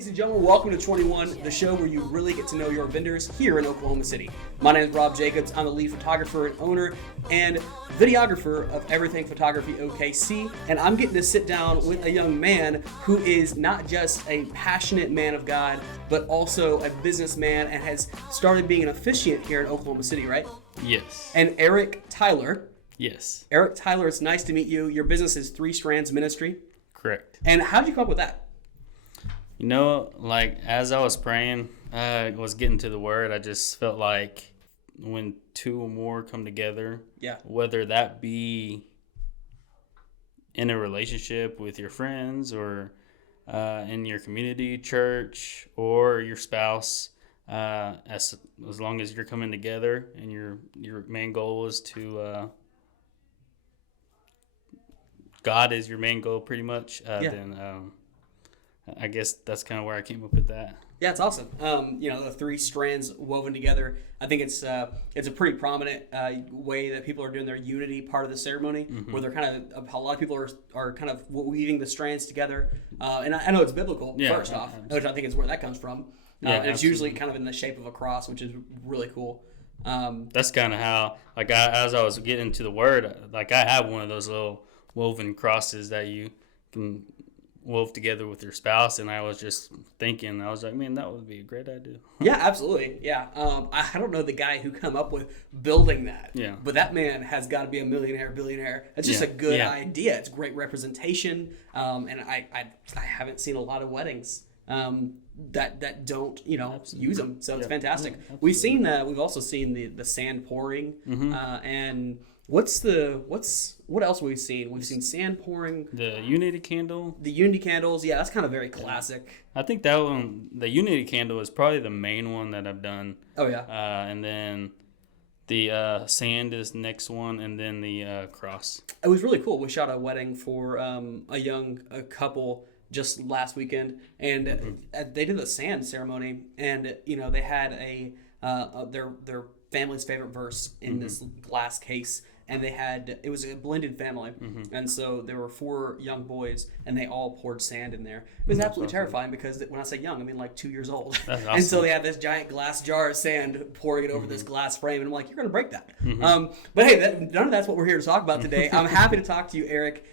Ladies and gentlemen, welcome to 21, the show where you really get to know your vendors here in Oklahoma City. My name is Rob Jacobs. I'm the lead photographer and owner and videographer of Everything Photography OKC, and I'm getting to sit down with a young man who is not just a passionate man of God, but also a businessman and has started being an officiant here in Oklahoma City, right? Yes. And Eric Tyler. Yes. Eric Tyler, it's nice to meet you. Your business is Three Strands Ministry. Correct. And how did you come up with that? You know, like as I was praying, I was getting to the word, I just felt like when two or more come together, whether that be in a relationship with your friends or in your community, church, or your spouse, as long as you're coming together and your main goal is to God is your main goal pretty much, then I guess that's kind of where I came up with that. Yeah, it's awesome. The three strands woven together. I think it's a pretty prominent way that people are doing their unity part of the ceremony, where they're kind of, a lot of people are kind of weaving the strands together. And I know it's biblical, first off, which I think is where that comes from. And it's usually kind of in the shape of a cross, which is really cool. That's kind of how, like, as I was getting into the word, like I have one of those little woven crosses that you can wove together with your spouse, and I was just thinking, I was like, man, that would be a great idea. Yeah, absolutely. Yeah. I don't know the guy who come up with building that, but that man has got to be a millionaire, billionaire. It's just a good idea. It's great representation, and I haven't seen a lot of weddings that don't use them, so it's fantastic. We've also seen the sand pouring, and what else have we seen? We've seen sand pouring. The unity candle. The unity candles, that's kind of very classic. I think that one, the unity candle, is probably the main one that I've done. Oh yeah. And then the sand is the next one, and then the cross. It was really cool. We shot a wedding for a young couple just last weekend, and they did the sand ceremony, and they had their family's favorite verse in this glass case. And it was a blended family. And so there were 4 young boys, and they all poured sand in there. It was absolutely terrifying because when I say young, I mean like 2 years old. That's awesome. And so they had this giant glass jar of sand pouring it over this glass frame. And I'm like, you're going to break that. But hey, none of that's what we're here to talk about today. I'm happy to talk to you, Eric.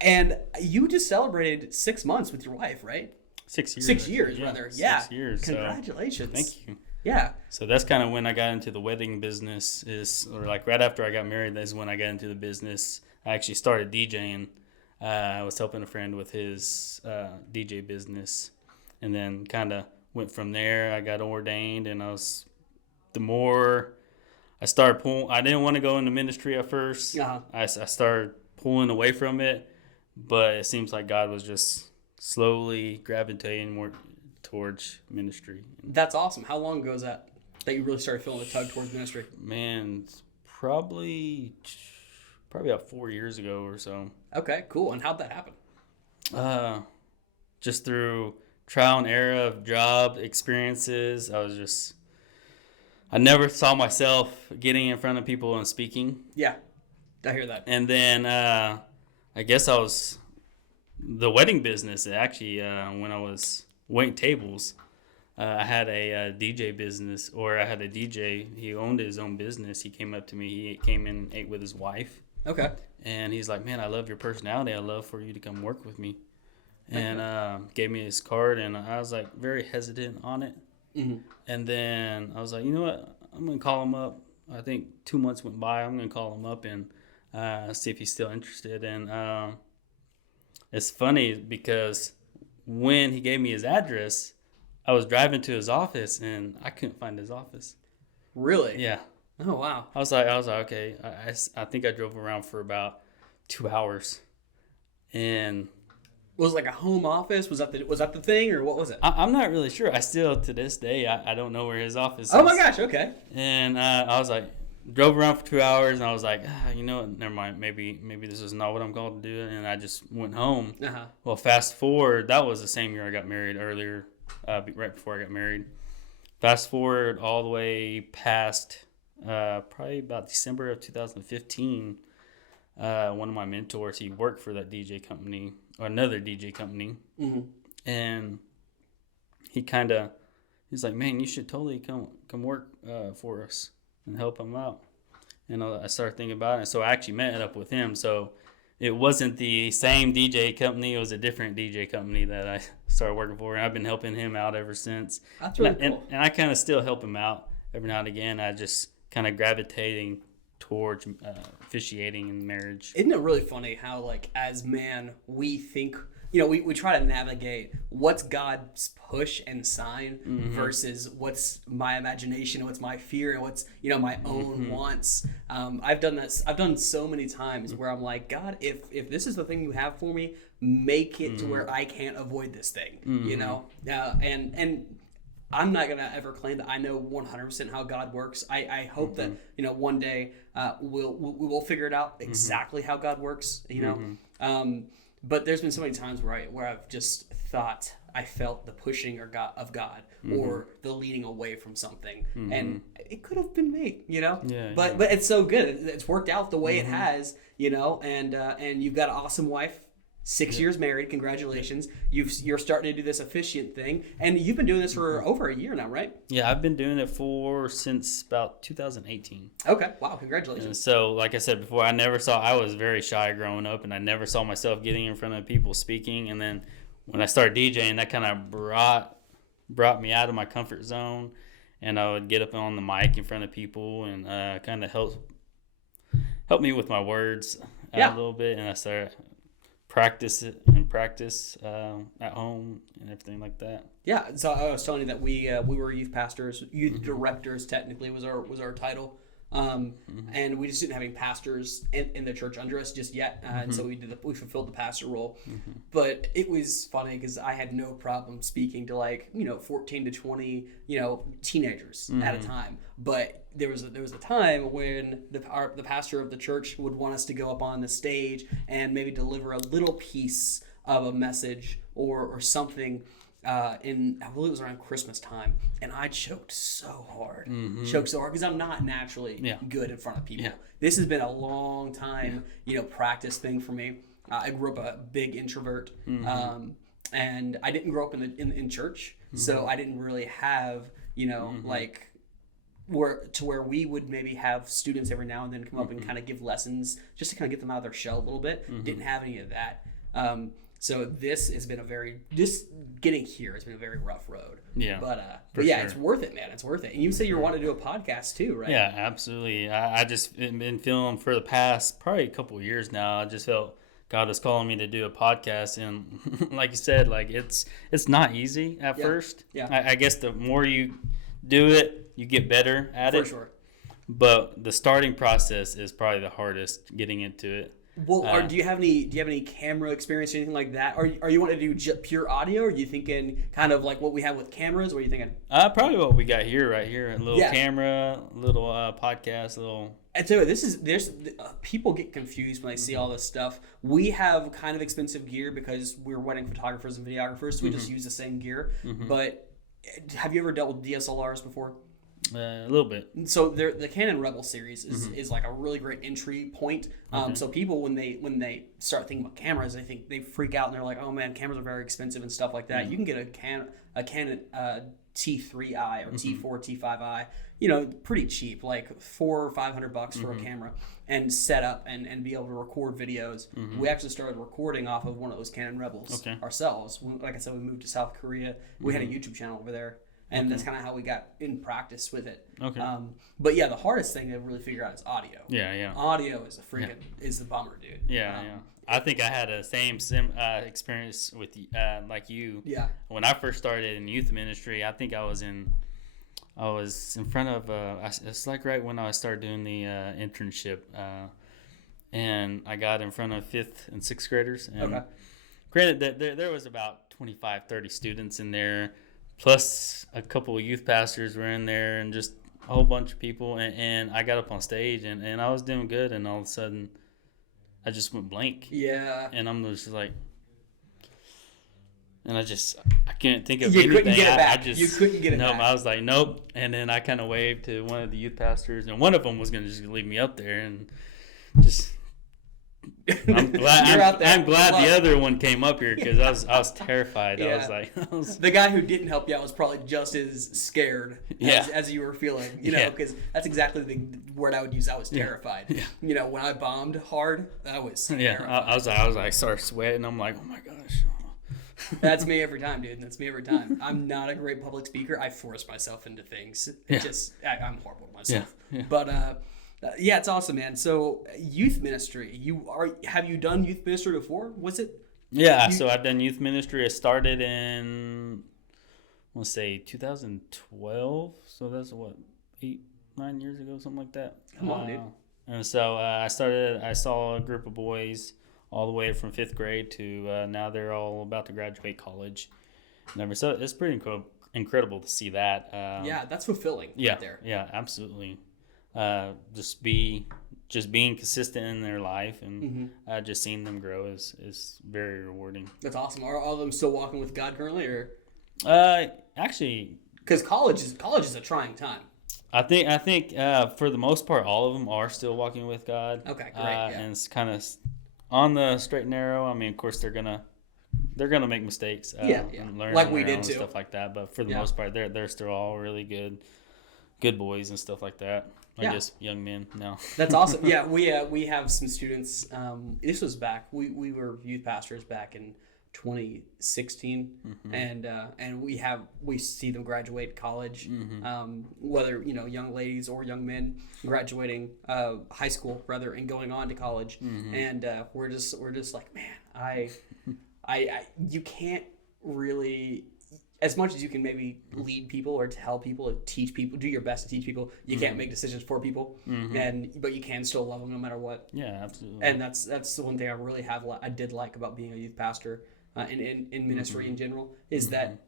And you just celebrated 6 months with your wife, right? 6 years. 6 years, rather. Yeah. 6 years. Congratulations. So, thank you. Yeah. So that's kind of when I got into the wedding business, or like right after I got married, that's when I got into the business. I actually started DJing. I was helping a friend with his DJ business, and then kind of went from there. I got ordained, and the more I started pulling, I didn't want to go into ministry at first. I started pulling away from it, but it seems like God was just slowly gravitating more towards ministry. That's awesome. How long ago is that you really started feeling the tug towards ministry? Man, probably about 4 years ago or so. Okay, cool. And how'd that happen? Just through trial and error of job experiences. I never saw myself getting in front of people and speaking. Yeah, I hear that. And then I guess the wedding business, actually, when I was waiting tables, I had a DJ business, or I had a DJ. He owned his own business. He came up to me. He came in and ate with his wife. Okay. And he's like, man, I love your personality. I'd love for you to come work with me. And gave me his card, and I was like very hesitant on it. And then I was like, you know what? I'm going to call him up. I think 2 months went by. I'm going to call him up and see if he's still interested. And it's funny because when he gave me his address, I was driving to his office and I couldn't find his office. Really? Yeah. Oh wow. I was like, okay. I think I drove around for about 2 hours, and was it like a home office? Was that the thing, or what was it? I'm not really sure. I still, to this day, I don't know where his office is. Oh my gosh. Okay. And I was like, drove around for 2 hours, and I was like, you know what? Never mind. Maybe this is not what I'm called to do. And I just went home. Well, fast forward, that was the same year I got married earlier, right before I got married. Fast forward all the way past probably about December of 2015. One of my mentors, he worked for that DJ company, or another DJ company. And he's like, man, you should totally come work for us and help him out. And I started thinking about it. So I actually met up with him. So it wasn't the same DJ company. It was a different DJ company that I started working for. And I've been helping him out ever since. That's really cool. And I kind of still help him out every now and again. I just kind of gravitating towards officiating in marriage. Isn't it really funny how, like, as man, we think, you know, we try to navigate what's God's push and sign versus what's my imagination, what's my fear, and what's, you know, my own wants. I've done this. I've done so many times where I'm like, God, if this is the thing you have for me, make it to where I can't avoid this thing, you know? And I'm not going to ever claim that I know 100% how God works. I hope that, you know, one day we'll figure it out exactly how God works, you know? But there's been so many times where I've just thought I felt the pushing of God or the leading away from something, and it could have been me, you know. But it's so good. It's worked out the way it has, you know. And you've got an awesome wife. 6 years married. Congratulations. You're starting to do this officiant thing, and you've been doing this for over a year now, right? Yeah, I've been doing it since about 2018. Okay. Wow. Congratulations. And so, like I said before, I was very shy growing up, and I never saw myself getting in front of people speaking. And then when I started DJing, that kind of brought me out of my comfort zone, and I would get up on the mic in front of people and kind of help me with my words a little bit, and I started practice at home and everything like that. Yeah, so I was telling you that we were youth pastors, youth directors technically was our title, and we just didn't have any pastors in the church under us just yet, and so we fulfilled the pastor role. But it was funny because I had no problem speaking to, like, you know, 14 to 20, you know, teenagers at a time. But there was a time when the pastor of the church would want us to go up on the stage and maybe deliver a little piece of a message or something. I believe it was around Christmas time, and I choked so hard because I'm not naturally good in front of people. This has been a long time, you know, practice thing for me. I grew up a big introvert, and I didn't grow up in church, so I didn't really have, you know, like where we would maybe have students every now and then come up and kind of give lessons just to kind of get them out of their shell a little bit. Didn't have any of that. So this has been getting here has been a very rough road. Yeah. But yeah, sure. It's worth it, man. It's worth it. And you say you want to do a podcast too, right? Yeah, absolutely. I just been feeling for the past probably a couple of years now. I just felt God was calling me to do a podcast, and like you said, like it's not easy at first. Yeah. I guess the more you do it, you get better at it. For sure. But the starting process is probably the hardest, getting into it. Well, do you have any camera experience or anything like that? Are you wanting to do pure audio, or are you thinking kind of like what we have with cameras? What are you thinking? Probably what we got here, right here, a little camera, a little podcast, a little. I tell you, there's people get confused when they see all this stuff. We have kind of expensive gear because we're wedding photographers and videographers, so we just use the same gear. But have you ever dealt with DSLRs before? A little bit. So the Canon Rebel series is like a really great entry point. So people when they start thinking about cameras, they freak out and they're like, oh man, cameras are very expensive and stuff like that. You can get a Canon T3i or T4 T5i, you know, pretty cheap, like $400 or $500 for a camera, and set up and be able to record videos. We actually started recording off of one of those Canon Rebels ourselves. Like I said, we moved to South Korea. We had a YouTube channel over there. And that's kind of how we got in practice with it. Okay. But yeah, the hardest thing to really figure out is audio. Yeah. Audio is is the bummer, dude. Yeah. I think I had a same experience with like you. Yeah. When I first started in youth ministry, I think I was in front of it's like right when I started doing the internship, and I got in front of 5th and 6th graders. And granted that there was about 25, 30 students in there. Plus, a couple of youth pastors were in there, and just a whole bunch of people. And I got up on stage, and I was doing good, and all of a sudden, I just went blank. Yeah. And I'm just like, and I couldn't think of anything. You couldn't get it back. You couldn't get it back. I was like, nope. And then I kind of waved to one of the youth pastors, and one of them was going to just leave me up there and just I'm glad. You're out there. I'm glad Well, the other one came up here because I was terrified. Yeah. I was like, the guy who didn't help you out was probably just as scared Yeah. as you were feeling, you know, Yeah. because that's exactly the word I would use. I was terrified. Yeah. You know, when I bombed hard, I was yeah. terrified. I was like, started sweating. I'm like, oh my gosh. That's me every time, dude. That's me every time. I'm not a great public speaker. I force myself into things. Yeah. I'm horrible to myself. Yeah. But yeah, it's awesome, man. So youth ministry. Have you done youth ministry before? Was it? Yeah. So I've done youth ministry. I started in, I want to say 2012. So that's what, 8-9 years ago, something like that. Come on, dude. And so I saw a group of boys all the way from 5th grade to now they're all about to graduate college. So it's pretty incredible to see that. Yeah, that's fulfilling. Yeah, right there. yeah, absolutely. Just being consistent in their life and just seeing them grow is very rewarding. That's awesome. Are all of them still walking with God currently, or? Actually, Because college is a trying time. I think for the most part, all of them are still walking with God. Okay, great. Yeah. And it's kind of on the straight and narrow. I mean, of course, they're gonna make mistakes. Yeah. And learn Like on we their did own too. and stuff like that. But for the most part, they're still all really good boys and stuff like that. I guess young men now. That's awesome. Yeah, we have some students. This was back. We were youth pastors back in 2016, and we see them graduate college. Whether young ladies or young men graduating high school rather and going on to college, and we're just like, man, I you can't really. As much as you can maybe lead people or tell people or teach people, do your best to teach people, you can't make decisions for people, but you can still love them no matter what. Yeah, absolutely. And that's the one thing I did like about being a youth pastor in ministry in general is that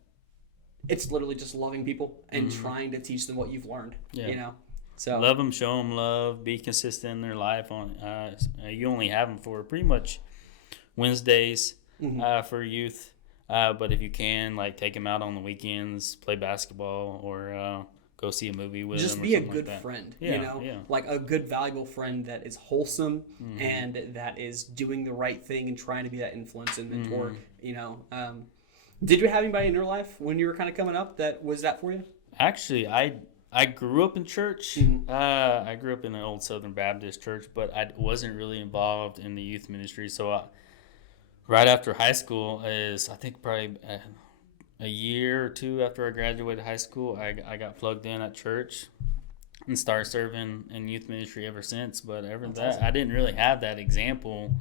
it's literally just loving people and trying to teach them what you've learned. Yeah. So love them, show them love, be consistent in their life. You only have them for pretty much Wednesdays for youth. But if you can, like, take them out on the weekends, play basketball, or go see a movie with them. Just be a good friend, like a good, valuable friend that is wholesome and that is doing the right thing and trying to be that influence and mentor. Did you have anybody in your life when you were kind of coming up that was that for you? Actually, I grew up in church. I grew up in an old Southern Baptist church, but I wasn't really involved in the youth ministry. So right after high school I think probably a year or two after I graduated high school, I got plugged in at church and started serving in youth ministry ever since. But awesome. I didn't really have that example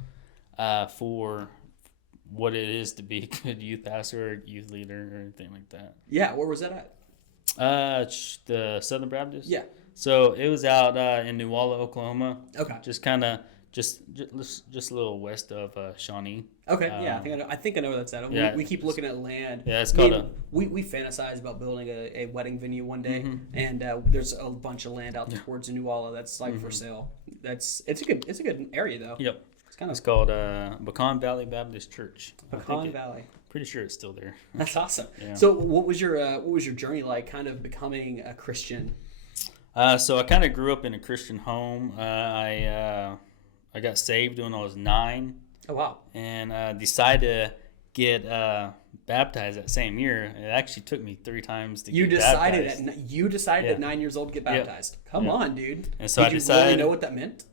for what it is to be a good youth pastor or youth leader or anything like that. Yeah, where was that at? The Southern Baptist. Yeah. So it was out in Lowell, Oklahoma. Okay. Just kind of just a little west of Shawnee. Okay, yeah, I think I know where that's at. Yeah, we keep looking at land. Yeah, it's called we fantasize about building a wedding venue one day, and there's a bunch of land out towards New Orleans that's like for sale. It's a good area though. Yep. It's called Pecan Valley Baptist Church. Pecan Valley. Pretty sure it's still there. That's awesome. Yeah. So what was your journey like, kind of becoming a Christian? So I kind of grew up in a Christian home. I got saved when I was 9. Oh, wow. And decided to get baptized that same year. It actually took me 3 times to get baptized. You decided at 9 years old to get baptized. Yep. Come on, dude. And so Did I decided. You really know what that meant?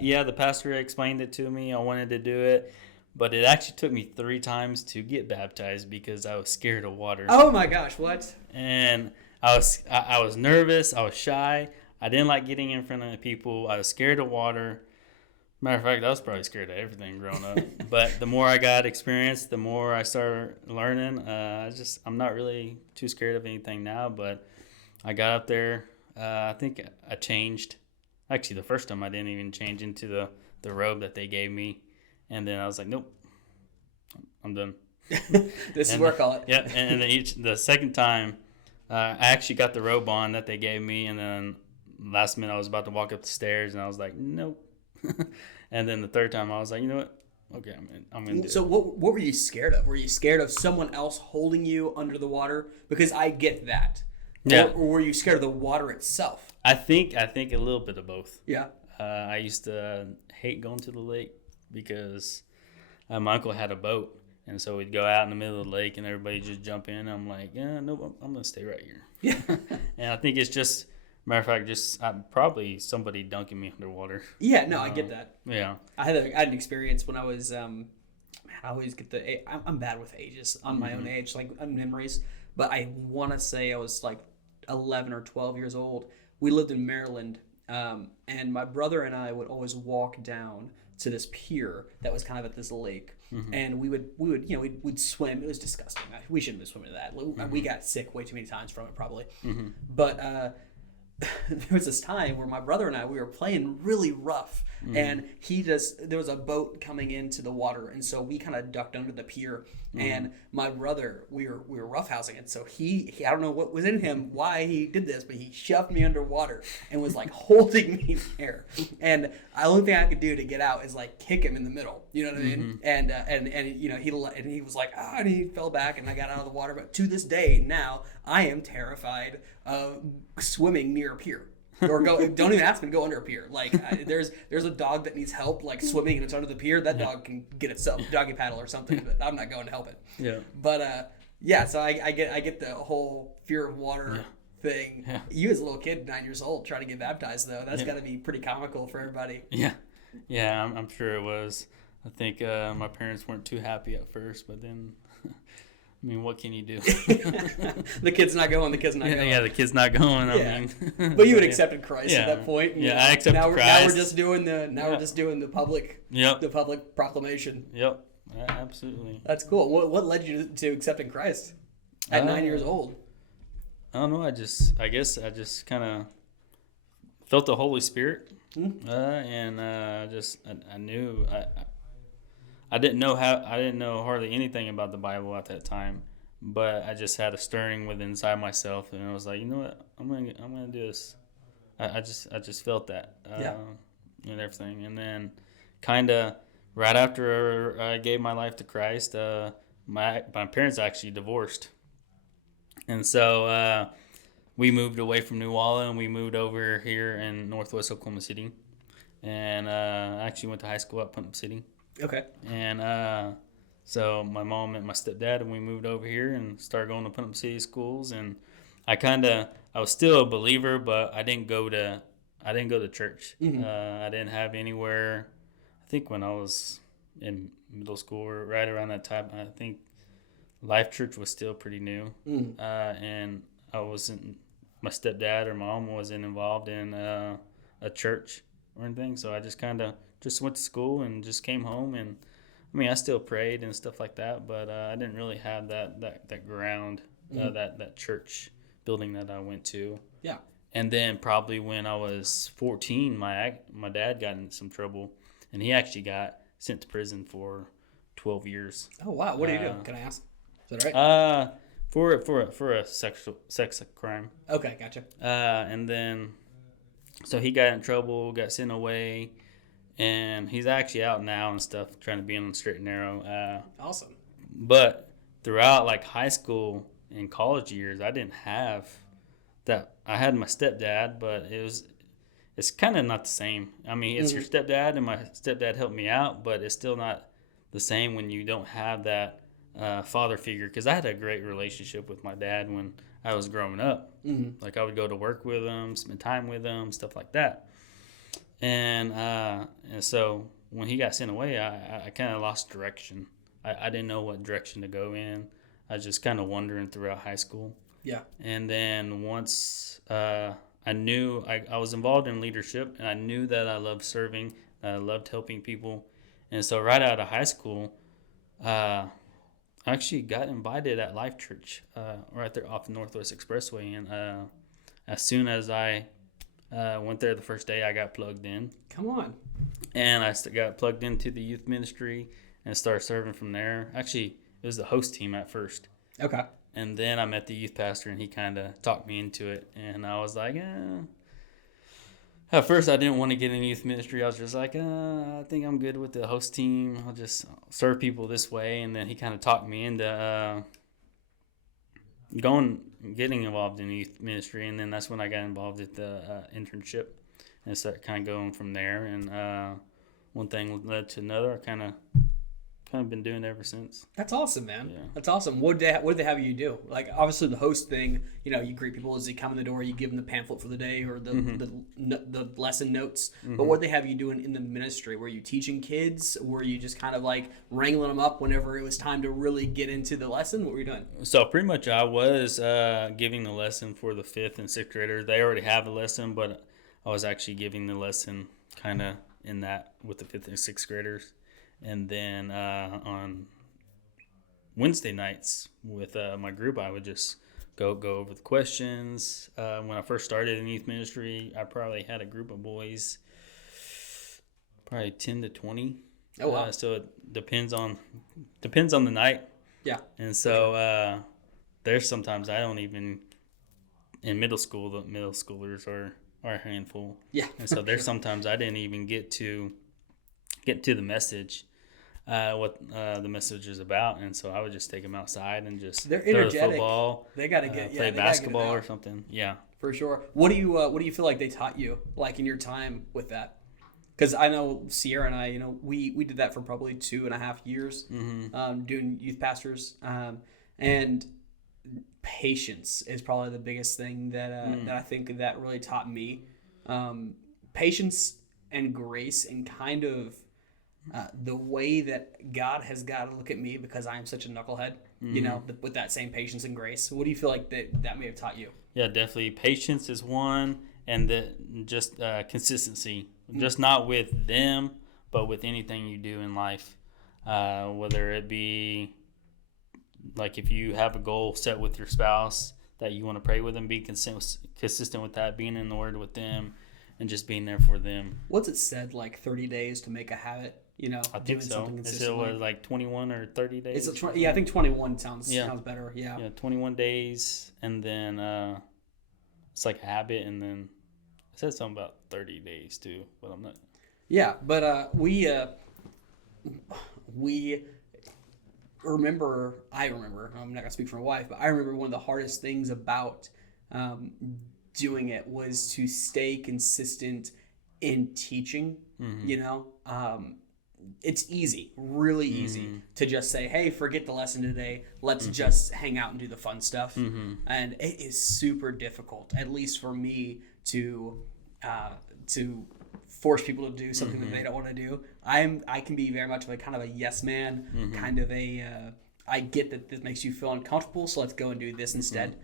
Yeah, the pastor explained it to me. I wanted to do it. But it actually took me 3 times to get baptized because I was scared of water. Oh, my gosh. What? And I was nervous. I was shy. I didn't like getting in front of people. I was scared of water. Matter of fact, I was probably scared of everything growing up. But the more I got experience, the more I started learning. I'm not really too scared of anything now. But I got up there. I think I changed. Actually, the first time I didn't even change into the robe that they gave me. And then I was like, nope, I'm done. This is where I call it. Yeah, and then the second time, I actually got the robe on that they gave me. And then last minute, I was about to walk up the stairs, and I was like, nope. And then the third time I was like, you know what? Okay, I'm gonna do it. So what were you scared of? Were you scared of someone else holding you under the water? Because I get that. Yeah. Or were you scared of the water itself? I think a little bit of both. Yeah. I used to hate going to the lake. because my uncle had a boat. And so we'd go out in the middle of the lake and everybody just jump in. I'm like, yeah, no, I'm going to stay right here. Yeah. And I think it's just, matter of fact, just probably somebody dunking me underwater. Yeah, no, I get that. Yeah. I had an experience when I was, man, I always get I'm bad with ages, on my own age, like memories. But I want to say I was like 11 or 12 years old. We lived in Maryland, and my brother and I would always walk down to this pier that was kind of at this lake, and we would we'd swim. It was disgusting. We shouldn't have swum in that. We got sick way too many times from it, probably. But there was this time where my brother and I, we were playing really rough, and there was a boat coming into the water, and so we kind of ducked under the pier, and my brother, we were roughhousing it, so he I don't know what was in him, why he did this, but he shoved me underwater and was like holding me there, and the only thing I could do to get out is like kick him in the middle, you know what I mean? And you know, he was like, and he fell back, and I got out of the water. But to this day now, I am terrified of swimming near a pier, or don't even ask me to go under a pier. Like there's a dog that needs help, like swimming, and it's under the pier. That dog can get itself doggy paddle or something, but I'm not going to help it. Yeah. But so I get the whole fear of water thing. Yeah. You as a little kid, 9 years old, trying to get baptized though, that's got to be pretty comical for everybody. Yeah, I'm sure it was. I think my parents weren't too happy at first, but then, I mean, what can you do? The kid's not going. The kid's not going. Yeah, the kid's not going. I mean, but you had accepted Christ at that point. I accepted Christ. Now we're just doing the public. Yep. The public proclamation. Yep. Absolutely. That's cool. What led you to accepting Christ at 9 years old? I don't know. I guess I just kind of felt the Holy Spirit, and I knew I didn't know hardly anything about the Bible at that time, but I just had a stirring within inside myself, and I was like, you know what, I'm gonna do this. I just felt that, and everything, and then kind of right after I gave my life to Christ, my parents actually divorced, and so we moved away from Lowell and we moved over here in North West Oklahoma City, and I actually went to high school at Putnam City. Okay. And so my mom met my stepdad, and we moved over here and started going to Putnam City schools. And I was still a believer, but I didn't go to church. I didn't have anywhere. I think when I was in middle school or right around that time, I think Life Church was still pretty new, and I wasn't. My stepdad or mom wasn't involved in a church or anything, so I just kind of just went to school and just came home. And I mean, I still prayed and stuff like that, but I didn't really have that ground, that church building that I went to. Yeah. And then probably when I was 14, my dad got in some trouble, and he actually got sent to prison for 12 years. Oh wow! What did he do? Can I ask? Is that right? For a sex crime. Okay, gotcha. And then so he got in trouble, got sent away, and he's actually out now and stuff, trying to be on the straight and narrow. Awesome. But throughout like high school and college years, I didn't have that. I had my stepdad, but it's kind of not the same. I mean, it's your stepdad, and my stepdad helped me out, but it's still not the same when you don't have that father figure. Because I had a great relationship with my dad when I was growing up. Like I would go to work with him, spend time with him, stuff like that. And so when he got sent away, I kind of lost direction. I didn't know what direction to go in. I was just kind of wandering throughout high school. Yeah. And then once I knew I was involved in leadership, and I knew that I loved serving, I loved helping people. And so right out of high school, I actually got invited at Life Church right there off the Northwest Expressway. And as soon as I went there the first day, I got plugged in. Come on. And I got plugged into the youth ministry and started serving from there. Actually, it was the host team at first. Okay. And then I met the youth pastor, and he kind of talked me into it. And I was like, At first, I didn't want to get in youth ministry. I was just like, I think I'm good with the host team. I'll just serve people this way. And then he kind of talked me into getting involved in youth ministry. And then that's when I got involved with the internship and started kind of going from there. And one thing led to another. I kind of been doing it ever since. That's awesome, man. Yeah. That's awesome. What did they have you do? Like, obviously the host thing, you greet people as they come in the door, you give them the pamphlet for the day or the lesson notes. But what did they have you doing in the ministry? Were you teaching kids? Were you just kind of like wrangling them up whenever it was time to really get into the lesson? What were you doing? So pretty much I was giving the lesson for the 5th and 6th graders. They already have a lesson, but I was actually giving the lesson kind of in that with the 5th and 6th graders. And then on Wednesday nights with my group, I would just go over the questions. When I first started in youth ministry, I probably had a group of boys, probably 10 to 20. Oh, wow. So it depends on the night. Yeah. And so there's sometimes I don't even, in middle school, the middle schoolers are a handful. Yeah. And so there's sometimes I didn't even get to the message, what the message is about, and so I would just take them outside and just they're throw energetic. the football. They got to play basketball or something. Yeah, for sure. What do you feel like they taught you, like in your time with that? Because I know Sierra and I, we did that for probably 2.5 years, doing youth pastors, and patience is probably the biggest thing that I think that really taught me. Patience and grace, and kind of the way that God has got to look at me because I am such a knucklehead, with that same patience and grace. What do you feel like that may have taught you? Yeah, definitely. Patience is one, and just consistency, just not with them, but with anything you do in life, whether it be like if you have a goal set with your spouse that you want to pray with them, be consistent with that, being in the Word with them, and just being there for them. What's it said, like 30 days to make a habit? I think so. It was like 21 or 30 days. I think 21 sounds better. Yeah. Yeah, 21 days, and then it's like a habit, and then it said something about 30 days too, but I'm not. Yeah, but we remember. I remember. I'm not gonna speak for my wife, but I remember one of the hardest things about doing it was to stay consistent in teaching. It's easy, really easy to just say, hey, forget the lesson today. Let's just hang out and do the fun stuff. And it is super difficult, at least for me, to force people to do something that they don't want to do. I can be very much of a kind of a yes man, kind of I get that this makes you feel uncomfortable, so let's go and do this instead.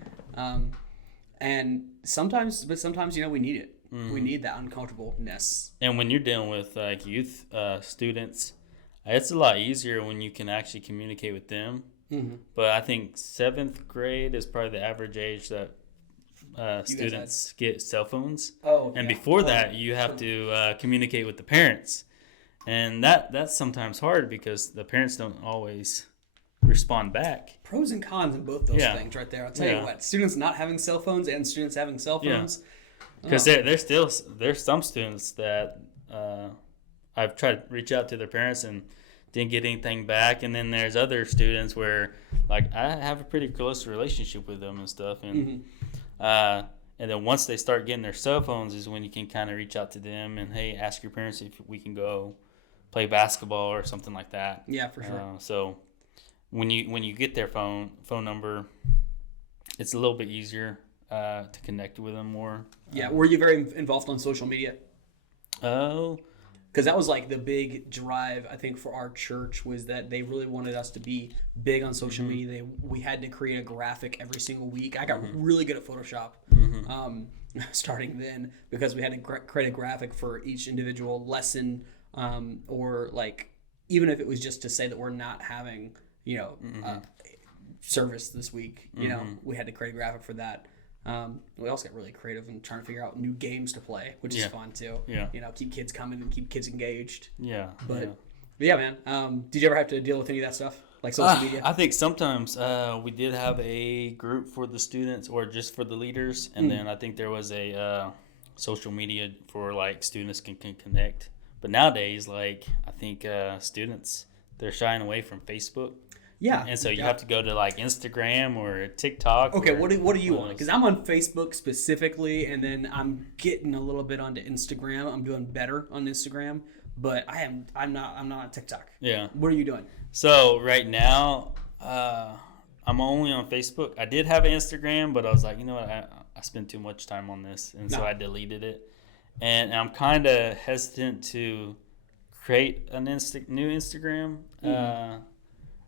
And sometimes we need it. We need that uncomfortableness. And when you're dealing with like youth students, it's a lot easier when you can actually communicate with them. But I think 7th grade is probably the average age that students get cell phones. Before that, you have to communicate with the parents, and that's sometimes hard because the parents don't always respond back. Pros and cons in both those things right there. I'll tell you what, students not having cell phones and students having cell phones. Because there's some students that I've tried to reach out to their parents and didn't get anything back, and then there's other students where like I have a pretty close relationship with them and stuff, and then once they start getting their cell phones is when you can kind of reach out to them and, hey, ask your parents if we can go play basketball or something like that. Yeah, for sure. So when you get their phone number, it's a little bit easier to connect with them more. Yeah, were you very involved on social media? Oh, because that was like the big drive, I think, for our church, was that they really wanted us to be big on social media. We had to create a graphic every single week. I got really good at Photoshop starting then, because we had to create a graphic for each individual lesson, or like even if it was just to say that we're not having service this week, we had to create a graphic for that. We also got really creative in trying to figure out new games to play, which is fun too. Yeah. Keep kids coming and keep kids engaged. Yeah. But yeah, man. Did you ever have to deal with any of that stuff, like social media? I think sometimes we did have a group for the students or just for the leaders, and then I think there was a social media for like students can connect. But nowadays, like I think students, they're shying away from Facebook. Yeah. And so you have to go to like Instagram or TikTok. Okay, what do you want? Because I'm on Facebook specifically, and then I'm getting a little bit onto Instagram. I'm doing better on Instagram, but I'm not on TikTok. Yeah. What are you doing? So right now, I'm only on Facebook. I did have an Instagram, but I was like, you know what, I spent too much time on this, and so I deleted it. And I'm kind of hesitant to create an new Instagram,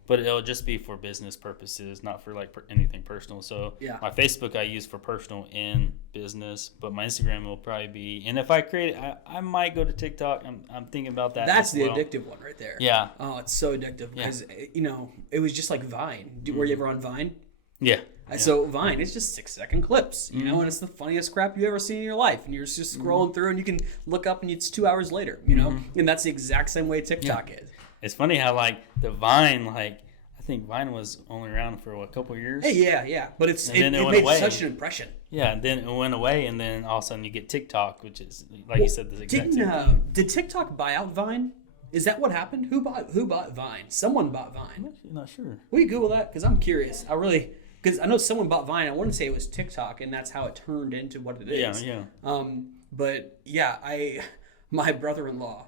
but it'll just be for business purposes, not for like anything personal. So my Facebook I use for personal and business, but my Instagram will probably be. And if I create it, I might go to TikTok. I'm thinking about that. That's the addictive one right there. Yeah. Oh, it's so addictive because it was just like Vine. Were you ever on Vine? Yeah. So Vine, it's just 6-second clips, and it's the funniest crap you ever seen in your life. And you're just scrolling through, and you can look up, and it's 2 hours later, and that's the exact same way TikTok is. It's funny how like the Vine, like I think Vine was only around for a couple years. Hey, yeah, but it made such an impression. Yeah, and then it went away, and then all of a sudden you get TikTok, which is like you said, this exact same thing. Did TikTok buy out Vine? Is that what happened? Who bought Vine? Someone bought Vine. I'm not sure. Will you Google that? Because I'm curious. Because I know someone bought Vine. I want to say it was TikTok, and that's how it turned into what it is. Yeah. But yeah, my brother-in-law,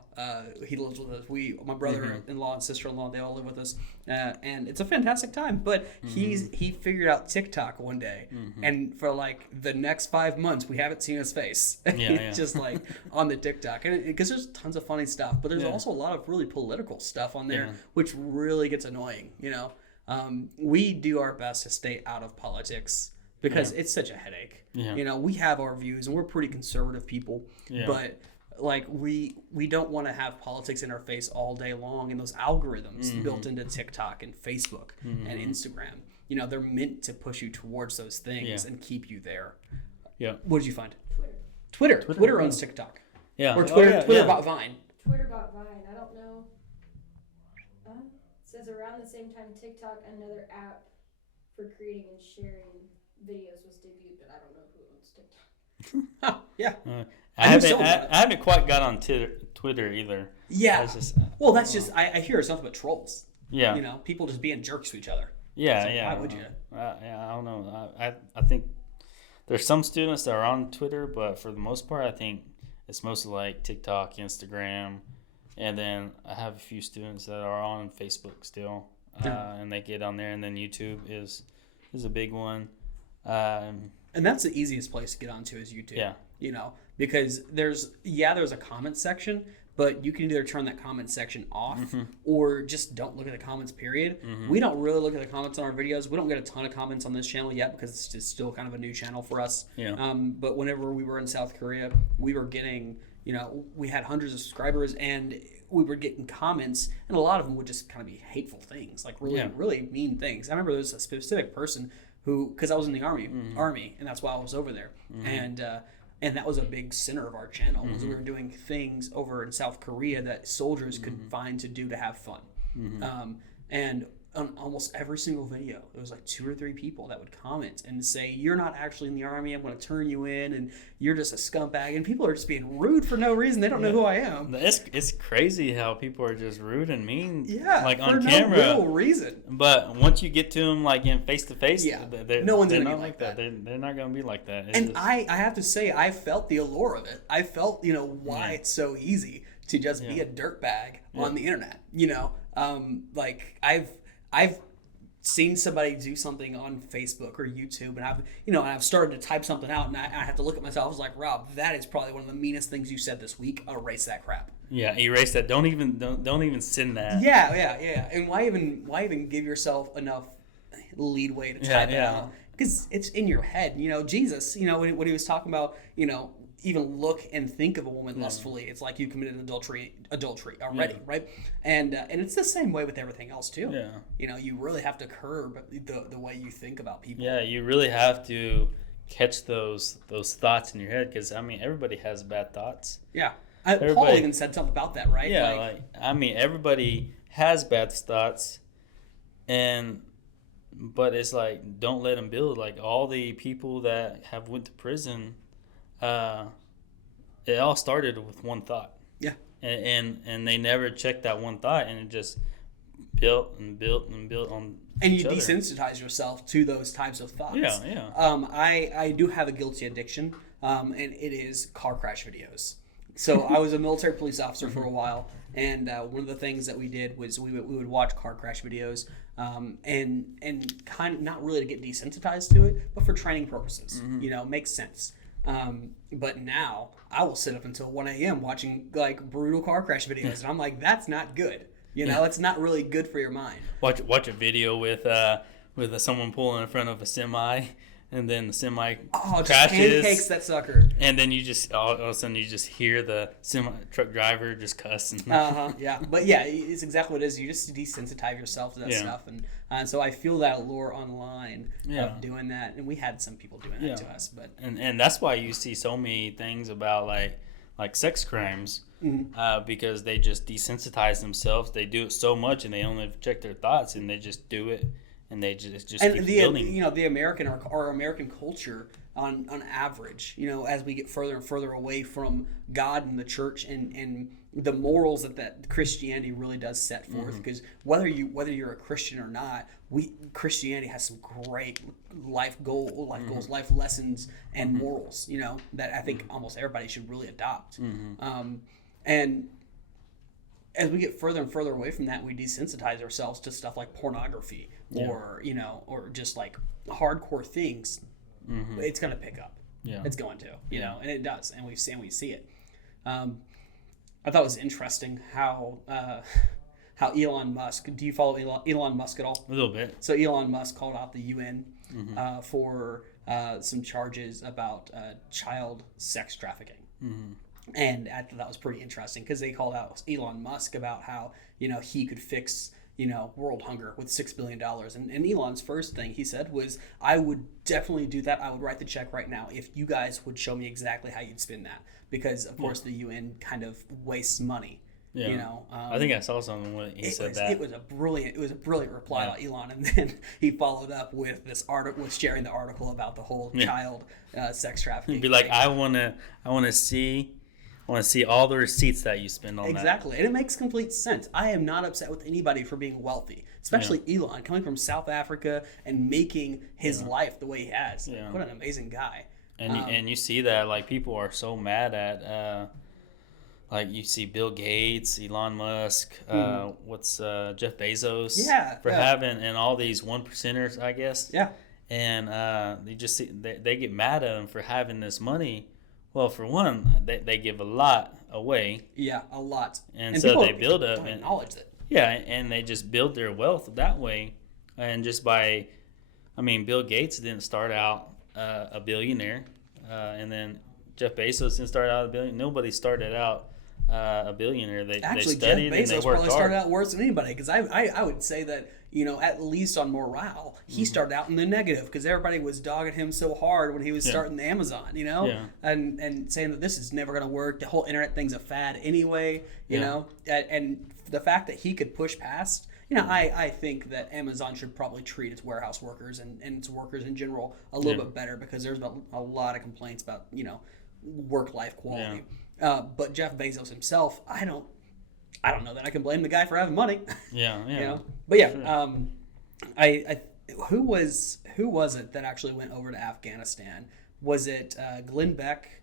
he lives with us. My brother-in-law and sister-in-law, they all live with us, and it's a fantastic time. But he figured out TikTok one day, and for like the next 5 months, we haven't seen his face. It's just like on the TikTok, and because there's tons of funny stuff, but there's also a lot of really political stuff on there, which really gets annoying. We do our best to stay out of politics because it's such a headache. We have our views, and we're pretty conservative people, but like we don't want to have politics in our face all day long, and those algorithms built into TikTok and Facebook and Instagram, they're meant to push you towards those things and keep you there. What did you find? Twitter owns TikTok. Or Twitter bought Vine. Twitter bought Vine. I don't know. It says around the same time TikTok, another app for creating and sharing videos, was debuted, but I don't know who owns TikTok. I haven't quite got on Twitter either. Yeah. I hear it's nothing but trolls. Yeah. People just being jerks to each other. Yeah. Why would you? I don't know. I think there's some students that are on Twitter, but for the most part, I think it's mostly like TikTok, Instagram, and then I have a few students that are on Facebook still, and they get on there. And then YouTube is a big one. And that's the easiest place to get onto is YouTube. Because there's a comment section, but you can either turn that comment section off or just don't look at the comments, period. We don't really look at the comments on our videos. We don't get a ton of comments on this channel yet because it's just still kind of a new channel for us. But whenever we were in South Korea, we were getting, we had hundreds of subscribers, and we were getting comments, and a lot of them would just kind of be hateful things, like really mean things. I remember there was a specific person who, because I was in the army, and that's why I was over there. And that was a big center of our channel, was we were doing things over in South Korea that soldiers could find to do to have fun. And on almost every single video, there was like 2 or 3 people that would comment and say, "You're not actually in the army. I'm going to turn you in, and you're just a scumbag." And people are just being rude for no reason. They don't know who I am. It's crazy how people are just rude and mean, like on for camera. no real reason. But once you get to them like in face to face, no one's going to be like that. They're not going to be like that. I have to say, I felt the allure of it. I felt why it's so easy to just be a dirtbag on the internet. Like I've seen somebody do something on Facebook or YouTube, and I've started to type something out, and I have to look at myself. I was like, "Rob, that is probably one of the meanest things you said this week. Erase that crap." Yeah, erase that. Don't even send that. Yeah. And why even give yourself enough leadway to type it out? Because it's in your head. Jesus, when he was talking about, even look and think of a woman lustfully, it's like you committed adultery already, right? And it's the same way with everything else too. You really have to curb the way you think about people. You really have to catch those thoughts in your head, because everybody has bad thoughts. Paul even said something about that, right? Everybody has bad thoughts, but it's like, don't let them build. Like all the people that have went to prison, it all started with one thought. And they never checked that one thought, and it just built and built and built on. And you desensitize yourself to those types of thoughts. I do have a guilty addiction, and it is car crash videos. So I was a military police officer for a while, and one of the things that we did was we would watch car crash videos, and kind of not really to get desensitized to it, but for training purposes. You know, makes sense. But now I will sit up until 1 a.m. watching like brutal car crash videos, and I'm like, that's not good. You know, it's not really good for your mind. Watch a video with someone pulling in front of a semi, and then the semi just crashes. Pancakes that sucker. And then you just all of a sudden you just hear the semi truck driver just cussing. Yeah, but yeah, it's exactly what it is. You just desensitize yourself to that stuff, and so I feel that allure online of doing that, and we had some people doing that to us, but and that's why you see so many things about like sex crimes. Because they just desensitize themselves. They do it so much, and they only check their thoughts, and they just do it, and they just and keep the building. You know, the American our American culture on average, you know, as we get further and further away from God and the church and the morals that Christianity really does set forth, because whether you're a Christian or not, Christianity has some great life goals, life lessons, and morals, you know, that I think almost everybody should really adopt. And as we get further and further away from that, we desensitize ourselves to stuff like pornography or, you know, or just like hardcore things. It's going to pick up. Yeah. It's going to, you know, and it does. And we see it. I thought it was interesting how Elon Musk, do you follow Elon Musk at all? A little bit. So Elon Musk called out the UN for some charges about child sex trafficking. And I thought that was pretty interesting because they called out Elon Musk about how, you know, he could fix, you know, world hunger with $6 billion. And Elon's first thing he said was, I would definitely do that. I would write the check right now if you guys would show me exactly how you'd spend that. Because, of course, the UN kind of wastes money. Yeah. You know, I think I saw something when he said that. It was a brilliant reply by Elon, and then he followed up with this article, with sharing the article about the whole child sex trafficking. He'd be like, I want to see all the receipts that you spend on that. Exactly, and it makes complete sense. I am not upset with anybody for being wealthy, especially Elon, coming from South Africa and making his life the way he has. Yeah. What an amazing guy. And you see that, like, people are so mad at, like, you see Bill Gates, Elon Musk, Jeff Bezos, for having, and all these one percenters, I guess. Yeah. And you just see they get mad at him for having this money. Well, for one, they give a lot away. Yeah, a lot. And so they build up and acknowledge it. Yeah, and they just build their wealth that way, and just by, I mean, Bill Gates didn't start out a billionaire, and then Jeff Bezos didn't start out a billionaire. Nobody started out a billionaire. They studied and they worked hard. Probably started out worse than anybody, because I would say that, you know, at least on morale, he started out in the negative because everybody was dogging him so hard when he was starting the Amazon, you know, and saying that this is never going to work. The whole internet thing's a fad anyway, you know, and the fact that he could push past, you know, I think that Amazon should probably treat its warehouse workers and its workers in general a little bit better, because there's a lot of complaints about, you know, work-life quality. But Jeff Bezos himself, I don't know that I can blame the guy for having money. Yeah. You know? But yeah, sure. Who was it that actually went over to Afghanistan? Was it Glenn Beck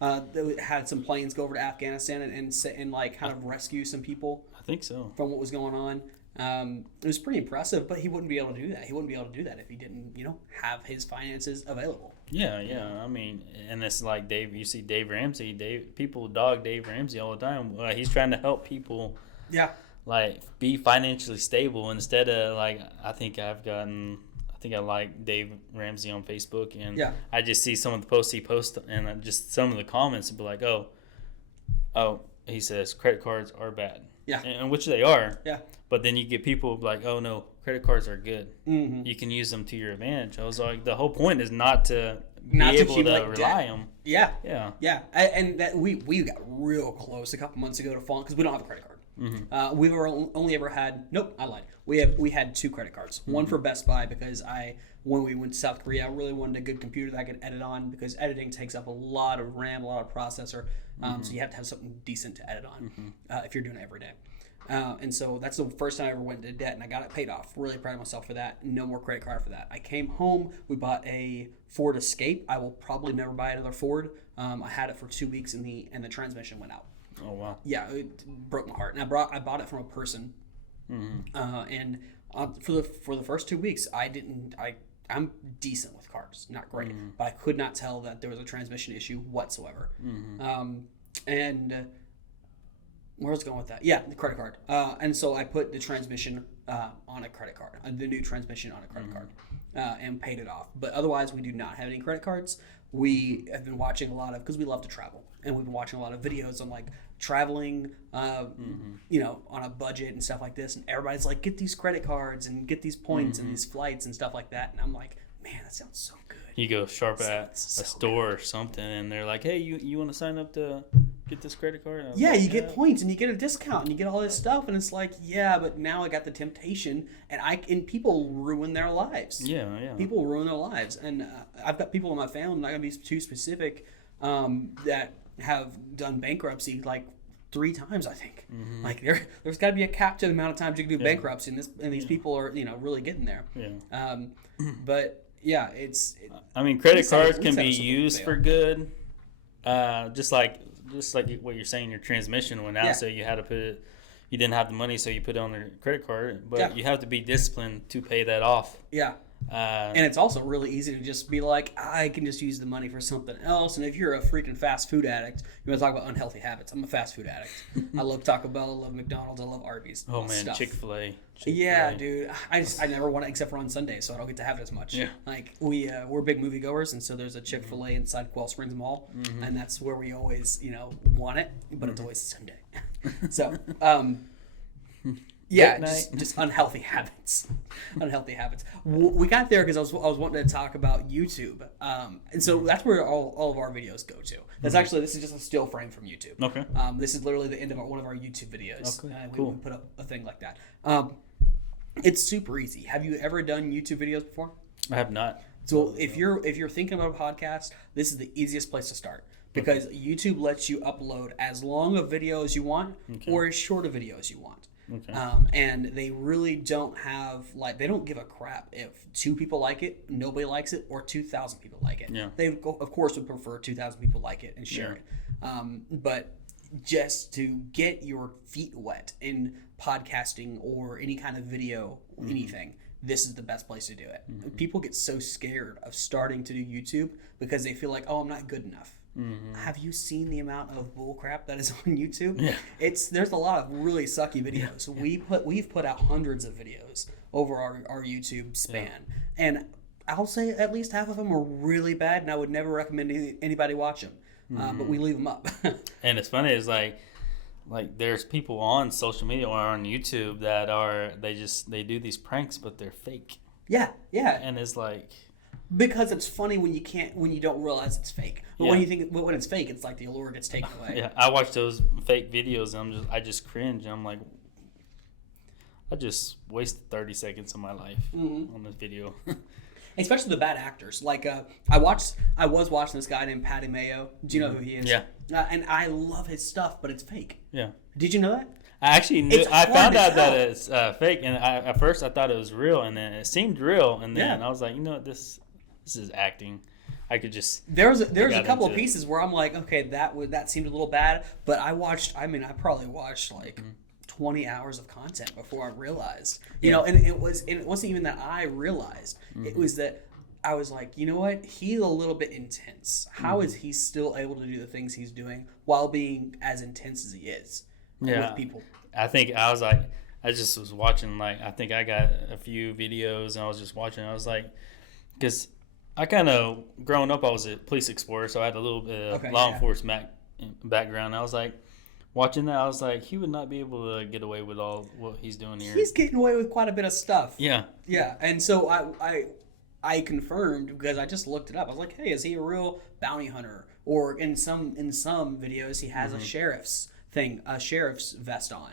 that had some planes go over to Afghanistan and like kind of rescue some people? I think so. From what was going on. It was pretty impressive, but he wouldn't be able to do that. He wouldn't be able to do that if he didn't, you know, have his finances available. Yeah. I mean, and it's like you see Dave Ramsey. People dog Dave Ramsey all the time. He's trying to help people. Yeah. Like, be financially stable instead of, like, I think I like Dave Ramsey on Facebook, and I just see some of the posts he posts, and just some of the comments would be like, oh, he says credit cards are bad. Yeah. And which they are. Yeah. But then you get people like, oh no, credit cards are good. Mm-hmm. You can use them to your advantage. I was like, the whole point is not to be able to rely on them. Yeah. Yeah. Yeah. And that we got real close a couple months ago to falling, because we don't have a credit card. Mm-hmm. We've only ever had, I lied. We had 2 credit cards. Mm-hmm. One for Best Buy, because when we went to South Korea, I really wanted a good computer that I could edit on, because editing takes up a lot of RAM, a lot of processor. So you have to have something decent to edit on if you're doing it every day. And so that's the first time I ever went into debt, and I got it paid off. Really proud of myself for that. No more credit card for that. I came home. We bought a Ford Escape. I will probably never buy another Ford. I had it for 2 weeks, and the transmission went out. Oh wow. Yeah, it broke my heart. And I bought it from a person. And for the first 2 weeks, I'm decent with cars, not great, but I could not tell that there was a transmission issue whatsoever. And where was I going with that? Yeah, the credit card. And so I put the transmission on a credit card, the new transmission on a credit card, and paid it off. But otherwise, we do not have any credit cards. We have been watching a lot of, because we love to travel, and we've been watching a lot of videos on like traveling, you know, on a budget and stuff like this. And everybody's like, get these credit cards and get these points and these flights and stuff like that. And I'm like, man, that sounds so good. You go shop at a store or something, and they're like, hey, you want to sign up to get this credit card? Yeah, like, you get points and you get a discount and you get all this stuff, and it's like, yeah, but now I got the temptation, and people ruin their lives. Yeah. People ruin their lives, and I've got people in my family. I'm not gonna be too specific, that have done bankruptcy like 3 times, I think. Like there's got to be a cap to the amount of times you can do bankruptcy, and these people are really getting there. But yeah, I mean, credit cards can be used for good. Just like what you're saying, your transmission went out, so you had to put it. You didn't have the money, so you put it on the credit card. But you have to be disciplined to pay that off. Yeah. And it's also really easy to just be like, I can just use the money for something else. And if you're a freaking fast food addict, you want to talk about unhealthy habits. I'm a fast food addict. I love Taco Bell. I love McDonald's. I love Arby's. Oh man, Chick-fil-A. Yeah, dude. I never want it except for on Sunday, so I don't get to have it as much. Yeah. Like we're big moviegoers, and so there's a Chick-fil-A inside Quail Springs Mall, and that's where we always want it, but it's always Sunday. So yeah, just unhealthy habits. Unhealthy habits. We got there because I was wanting to talk about YouTube, and so that's where all of our videos go to. That's actually, this is just a still frame from YouTube. Okay. This is literally the end of one of our YouTube videos. Okay. We put up a thing like that. It's super easy. Have you ever done YouTube videos before? I have not. So if you're thinking about a podcast, this is the easiest place to start. Because YouTube lets you upload as long a video as you want, or as short a video as you want. Okay. And they really don't have, they don't give a crap if 2 people like it, nobody likes it, or 2,000 people like it. Yeah. They, of course, would prefer 2,000 people like it and share it. But just to get your feet wet in podcasting or any kind of video, anything, this is the best place to do it. People get so scared of starting to do YouTube because they feel like, oh, I'm not good enough. Have you seen the amount of bullcrap that is on YouTube? Yeah. There's a lot of really sucky videos. Yeah. We've put out hundreds of videos over our YouTube span, and I'll say at least half of them are really bad, and I would never recommend anybody watch them. But we leave them up. And it's funny, is like there's people on social media or on YouTube that they do these pranks, but they're fake. Yeah. And it's like, because it's funny when you don't realize it's fake. But when it's fake, it's like the allure gets taken away. Yeah, I watch those fake videos and I just cringe. And I'm like, I just wasted 30 seconds of my life on this video. Especially the bad actors. Like I was watching this guy named Patty Mayo. Do you know who he is? Yeah. And I love his stuff, but it's fake. Yeah. Did you know that? I actually knew. I found out that it's fake, and at first I thought it was real, and then it seemed real, and then I was like, you know what, this is acting. I could just. There's a couple of pieces where I'm like, okay, that seemed a little bad, but I probably watched like 20 hours of content before I realized, and it wasn't even that I realized. It was that I was like, you know what, he's a little bit intense. How is he still able to do the things he's doing while being as intense as he is with people? I think I was like, I just was watching, I think I got a few videos and I was just watching. I was like, because I kind of, growing up, I was a police explorer, so I had a little bit of law enforcement background. I was like, watching that, I was like, he would not be able to get away with all what he's doing here. He's getting away with quite a bit of stuff. Yeah. Yeah, and so I confirmed, because I just looked it up. I was like, hey, is he a real bounty hunter? Or in some videos, he has a sheriff's vest on.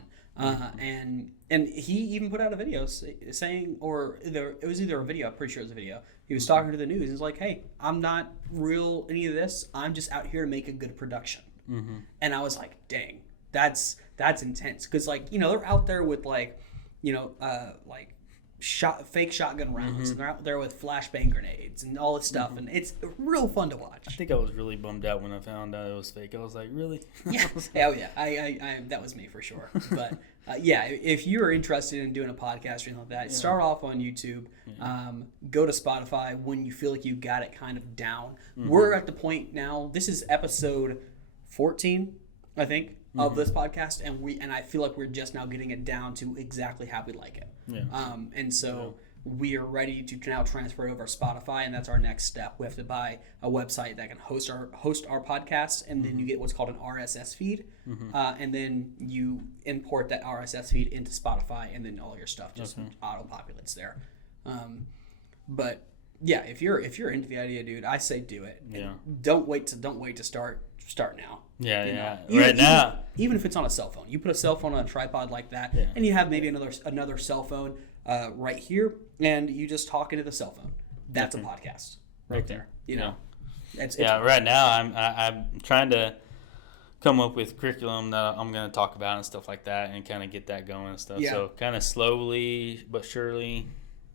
And he even put out a video saying, it was either a video, I'm pretty sure it was a video. He was talking to the news. He's like, hey, I'm not real any of this. I'm just out here to make a good production. And I was like, dang, that's intense. Because, like, you know, they're out there with, like, you know, like fake shotgun rounds, and they're out there with flashbang grenades and all this stuff, and it's real fun to watch. I think I was really bummed out when I found out it was fake. I was like, really? Yeah. Oh yeah. I that was me for sure. But yeah, if you're interested in doing a podcast or anything like that, start off on YouTube. Go to Spotify when you feel like you got it kind of down. We're at the point now. This is episode 14, I think, of this podcast, and I feel like we're just now getting it down to exactly how we like it. Yeah. And so. We are ready to now transfer it over to Spotify, and that's our next step. We have to buy a website that can host our podcast, and then you get what's called an RSS feed, and then you import that RSS feed into Spotify, and then all your stuff just auto-populates there. But yeah, if you're into the idea, dude, I say do it. Yeah. Don't wait to start now. Yeah, You yeah. know? Right now. Even if it's on a cell phone, you put a cell phone on a tripod like that, and you have maybe another cell phone right here, and you just talk into the cell phone. That's a podcast right there. You know, it's right now I'm trying to come up with curriculum that I'm going to talk about and stuff like that, and kind of get that going and stuff. Yeah. So kind of slowly but surely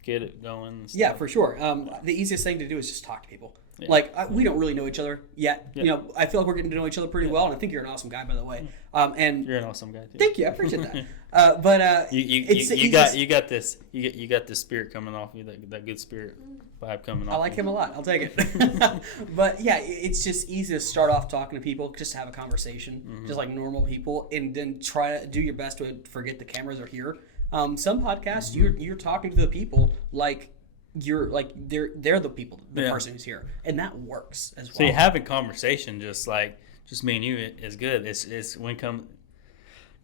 get it going. And stuff. Yeah, for sure. The easiest thing to do is just talk to people. Yeah. Like, we don't really know each other yet. You know, I feel like we're getting to know each other pretty well, and I think you're an awesome guy, by the way. And you're an awesome guy too. Thank you, I appreciate that. But you got this spirit coming off you, that good spirit vibe coming off. I like him a lot. I'll take it. But yeah, it's just easy to start off talking to people, just to have a conversation, just like normal people, and then try to do your best to forget the cameras are here. Some podcasts, you're talking to the people like. You're like they're the people, the person who's here, and that works as well. So you having conversation, just me and you, is good. It's when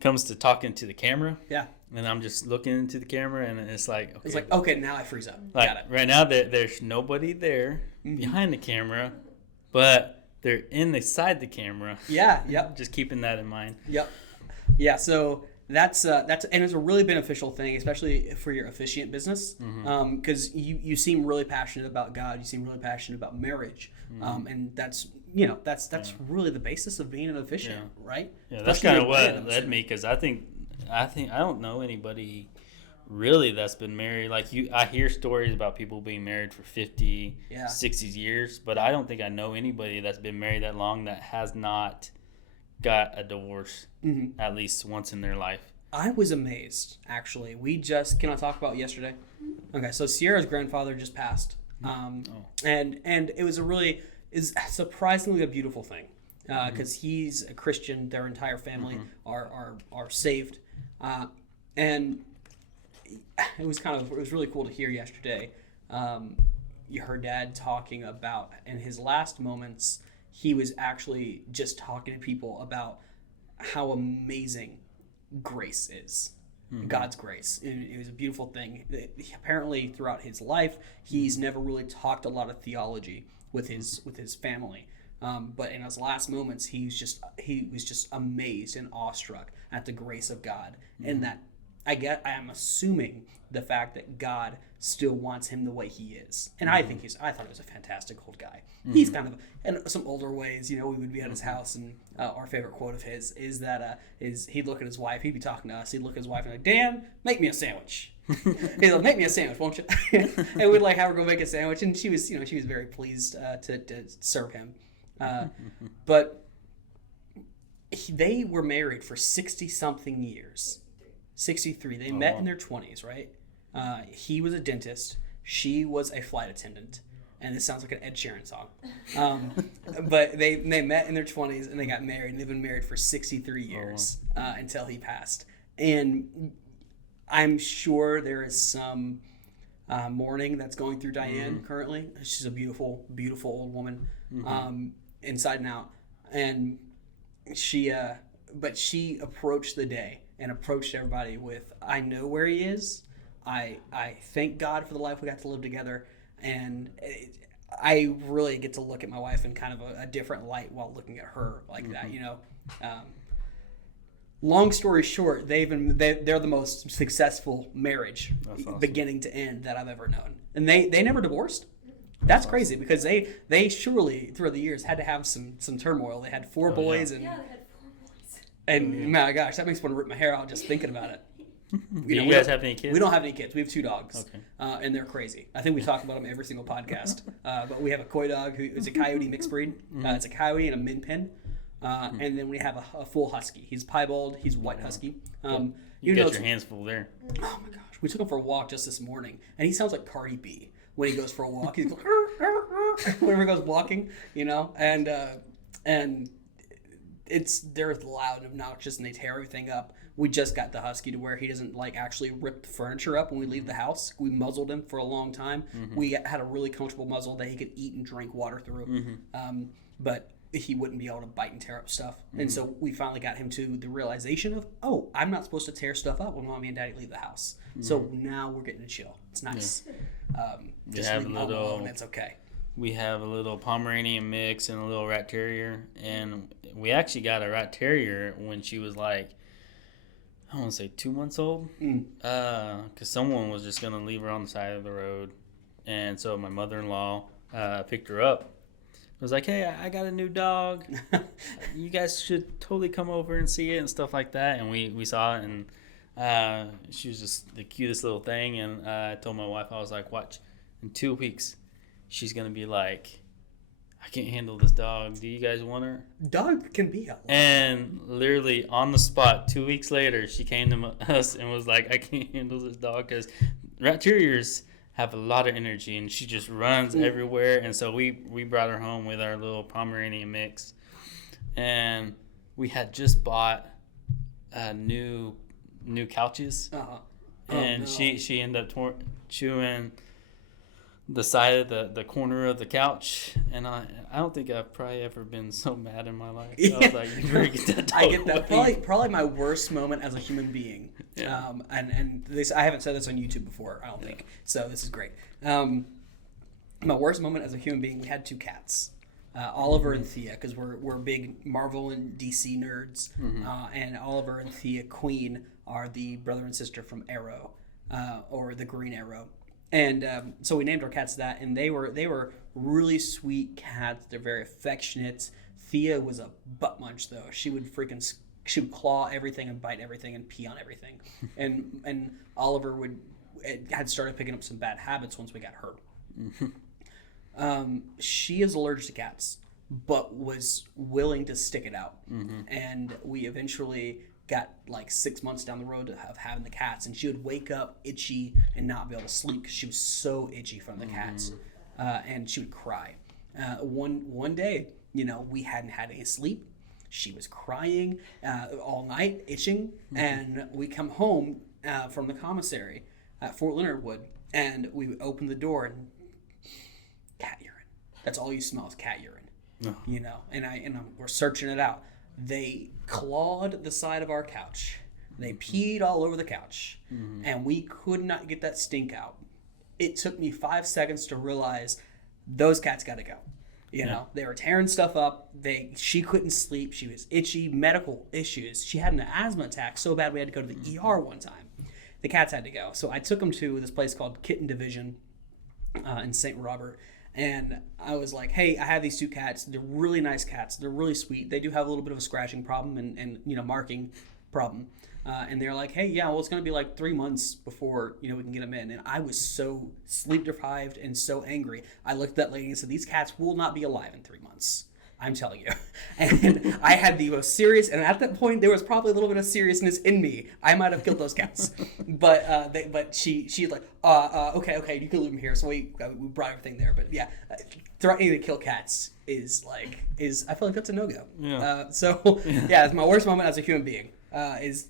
comes to talking to the camera. Yeah. And I'm just looking into the camera, and it's like okay, now I freeze up. Like, got it. Right now there's nobody there behind the camera, but they're inside the camera. Yeah. Yep. Just keeping that in mind. Yep. Yeah. So. That's and it's a really beneficial thing, especially for your officiant business, because you seem really passionate about God. You seem really passionate about marriage, and that's really the basis of being an officiant, right? Yeah, that's kind of what led me, because I think I don't know anybody really that's been married. Like I hear stories about people being married for 50, 60 years, but I don't think I know anybody that's been married that long that has not got a divorce at least once in their life. I was amazed, actually. Can I talk about yesterday? Okay, so Sierra's grandfather just passed, and it was surprisingly a beautiful thing, because he's a Christian. Their entire family are saved, and it was really cool to hear yesterday. You heard Dad talking about in his last moments. He was actually just talking to people about how amazing grace is, God's grace. It was a beautiful thing. Apparently, throughout his life, he's never really talked a lot of theology with his family. But in his last moments, he was just amazed and awestruck at the grace of God, and that I am assuming the fact that God still wants him the way he is. And I thought he was a fantastic old guy. He's kind of, in some older ways, we would be at his house, and our favorite quote of his is that he'd look at his wife, he'd be talking to us, he'd look at his wife and like, Dan, make me a sandwich. He'd like, make me a sandwich, won't you? And we'd have her go make a sandwich, and she was very pleased to serve him. But they were married for 60-something years. 63. They met in their 20s, right? He was a dentist. She was a flight attendant. And this sounds like an Ed Sheeran song. But they met in their 20s, and they got married. And they've been married for 63 years until he passed. And I'm sure there is some mourning that's going through Diane currently. She's a beautiful, beautiful old woman, inside and out. And she approached the day and approached everybody with, I know where he is. I thank God for the life we got to live together. And I really get to look at my wife in kind of a different light while looking at her like that, Long story short, they're the most successful marriage, beginning to end, that I've ever known. And they never divorced. That's crazy, because they surely throughout the years had to have some turmoil. They had four boys, and yeah, they had 4 boys. And my gosh, that makes me want to rip my hair out just thinking about it. Do you guys have any kids? We don't have any kids. We have 2 dogs, Okay. And they're crazy. I think we talk about them every single podcast. But we have a koi dog who is a coyote mixed breed. It's a coyote and a min pin. And then we have a full husky. He's piebald. He's white husky. You got your hands full there. Oh my gosh. We took him for a walk just this morning, and he sounds like Cardi B when he goes for a walk. He's like, whenever he goes walking, and they're loud and obnoxious, and they tear everything up. We just got the husky to where he doesn't actually rip the furniture up when we leave the house. We muzzled him for a long time. We had a really comfortable muzzle that he could eat and drink water through. But he wouldn't be able to bite and tear up stuff. And so we finally got him to the realization of, I'm not supposed to tear stuff up when mommy and daddy leave the house. So now we're getting to chill. It's nice. Just leave them alone, and it's okay. We have a little Pomeranian mix and a little rat terrier. And we actually got a rat terrier when she was I want to say 2 months old. Because someone was just going to leave her on the side of the road. And so my mother-in-law picked her up. I was like, hey, I got a new dog. You guys should totally come over and see it and stuff like that. And we saw it, and she was just the cutest little thing. And I told my wife, I was like, watch, in 2 weeks, she's going to be like, I can't handle this dog. Do you guys want her? Dog can be a lot. And literally on the spot, 2 weeks later, she came to us and was like, I can't handle this dog because rat terriers have a lot of energy, and she just runs everywhere. And so we brought her home with our little Pomeranian mix, and we had just bought new couches, and she ended up chewing the side of the corner of the couch, and I don't think I've probably ever been so mad in my life. I was like, you better get that dog I get that. away. Probably my worst moment as a human being. Yeah. And this, I haven't said this on YouTube before, I don't think. So this is great. My worst moment as a human being, we had 2 cats. Oliver and Thea, because we're big Marvel and DC nerds. And Oliver and Thea Queen are the brother and sister from Arrow, or the Green Arrow. And so we named our cats that, and they were really sweet cats. They're very affectionate. Thea was a butt munch, though. She would claw everything and bite everything and pee on everything. and Oliver had started picking up some bad habits once we got her. She is allergic to cats, but was willing to stick it out. And we eventually got 6 months down the road of having the cats, and she would wake up itchy and not be able to sleep because she was so itchy from the cats, and she would cry. One day, we hadn't had any sleep. She was crying all night, itching, and we come home from the commissary at Fort Leonard Wood, and we opened the door, and cat urine. That's all you smell is cat urine. And we're searching it out. They clawed the side of our couch. They peed all over the couch, and we could not get that stink out. It took me 5 seconds to realize those cats got to go. They were tearing stuff up. She couldn't sleep. She was itchy, medical issues. She had an asthma attack so bad we had to go to the ER one time. The cats had to go. So I took them to this place called Kitten Division in St. Robert. And I was like, hey, I have these 2 cats. They're really nice cats. They're really sweet. They do have a little bit of a scratching problem and marking problem. And they're like, hey, yeah, well, it's going to be 3 months before, we can get them in. And I was so sleep deprived and so angry. I looked at that lady and said, these cats will not be alive in 3 months. I'm telling you. And I had the most serious, and at that point, there was probably a little bit of seriousness in me. I might have killed those cats. But she's like, okay, you can leave them here. So we brought everything there. But yeah, threatening to kill cats is I feel like that's a no-go. Yeah. It's my worst moment as a human being is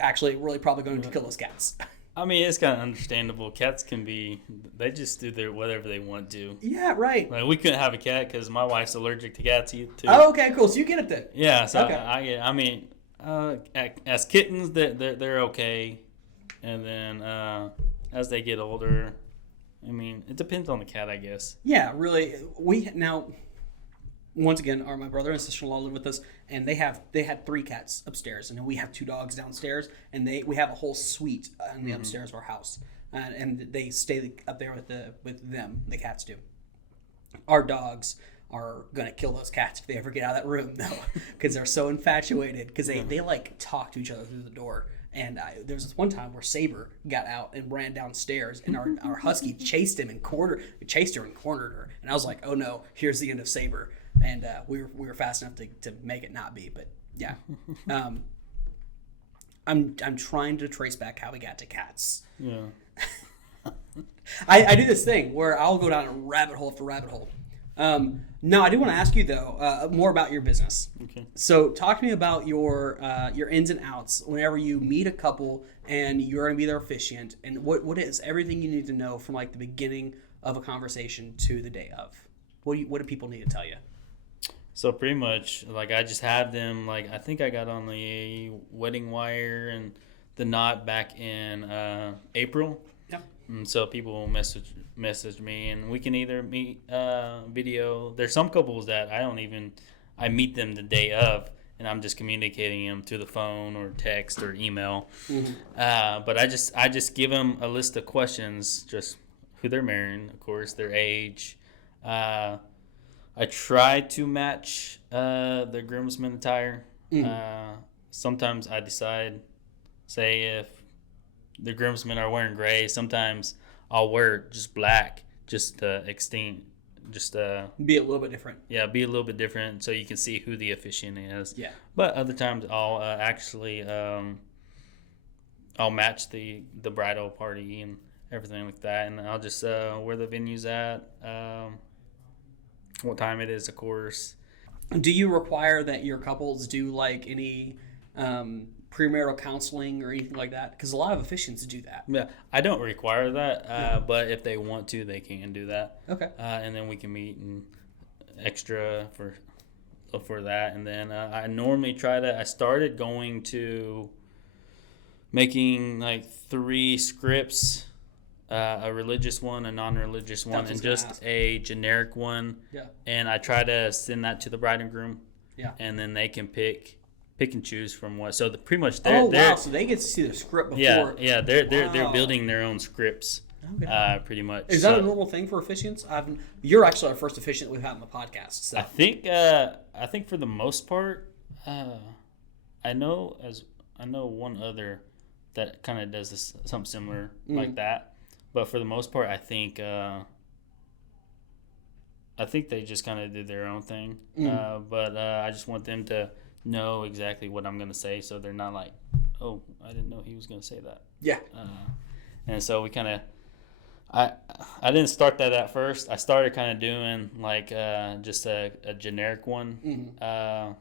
actually really probably going to kill those cats. I mean, it's kind of understandable. Cats they just do whatever they want to. Yeah, right. We couldn't have a cat because my wife's allergic to cats too. Oh, okay, cool. So you get it then. Yeah, so okay. As kittens, they're okay. And then as they get older, it depends on the cat, I guess. Yeah, really. Once again, my brother and sister-in-law live with us, and they had 3 cats upstairs, and then we have 2 dogs downstairs, and we have a whole suite in the upstairs of our house, and they stay up there with them. The cats do. Our dogs are gonna kill those cats if they ever get out of that room, though, because they're so infatuated. Because they like talk to each other through the door. And there was this one time where Saber got out and ran downstairs, and our husky chased her and cornered her. And I was like, oh no, here's the end of Saber. And we were fast enough to make it not be. But yeah, I'm trying to trace back how we got to cats. Yeah. I do this thing where I'll go down a rabbit hole after rabbit hole. No, I do want to ask you though more about your business. Okay. So talk to me about your ins and outs whenever you meet a couple and you're going to be their officiant, and what is everything you need to know from like the beginning of a conversation to the day of. What do people need to tell you? So pretty much, like, I just have them, like, I think I got on the wedding wire and the knot back in April. Yeah. And so people will message me, and we can either meet video. There's some couples that I meet them the day of, and I'm just communicating them to the phone or text or email. Mm-hmm. But I just give them a list of questions, just who they're marrying, of course, their age. I try to match the groomsmen attire. Mm-hmm. Sometimes I decide, say if the groomsmen are wearing gray, sometimes I'll wear just black, just to extend, be a little bit different. Yeah, be a little bit different so you can see who the officiant is. Yeah. But other times I'll actually I'll match the bridal party and everything like that, and I'll just where the venue's at. What time it is, of course. Do you require that your couples do like any premarital counseling or anything like that? Because a lot of officiants do that. Yeah, I don't require that, but if they want to, they can do that. Okay. And then we can meet and extra for that, and then I normally I started going to making like 3 scripts. A religious one, a non-religious one, and just a generic one. Yeah. And I try to send that to the bride and groom. Yeah. And then they can pick and choose from what. So pretty much wow! So they get to see the script before. Yeah. They're building their own scripts. Okay. Pretty much. Is that a normal thing for officiants? You're actually our first officiant we've had on the podcast. So. I think for the most part, I know one other that kind of does something similar like that. But for the most part, I think they just kind of do their own thing. But I just want them to know exactly what I'm going to say, so they're not like, oh, I didn't know he was going to say that. Yeah. And so we kind of, I didn't start that at first. I started kind of doing like just a generic one. Mm-hmm.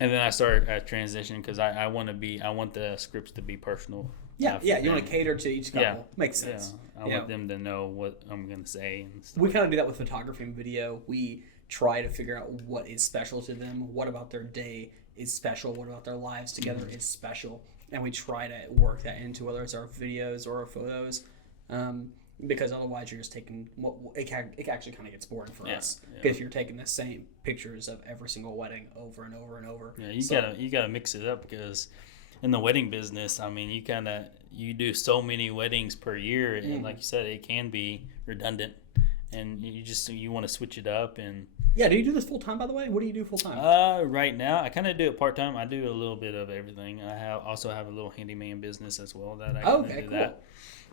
And then I started transitioning because I want the scripts to be personal. Yeah, you want to cater to each couple. Yeah. Makes sense. Yeah. I want them to know what I'm going to say. And stuff. We kind of do that with photography and video. We try to figure out what is special to them, what about their day is special, what about their lives together is special, and we try to work that into whether it's our videos or our photos, because otherwise you're just taking it actually kind of gets boring for us because you're taking the same pictures of every single wedding over and over and over. Yeah, you gotta mix it up because in the wedding business, I mean, you do so many weddings per year, and like you said, it can be redundant, and you want to switch it up. And do you do this full time? By the way, what do you do full time? Right now, I kind of do it part time. I do a little bit of everything. I also have a little handyman business as well that I do that.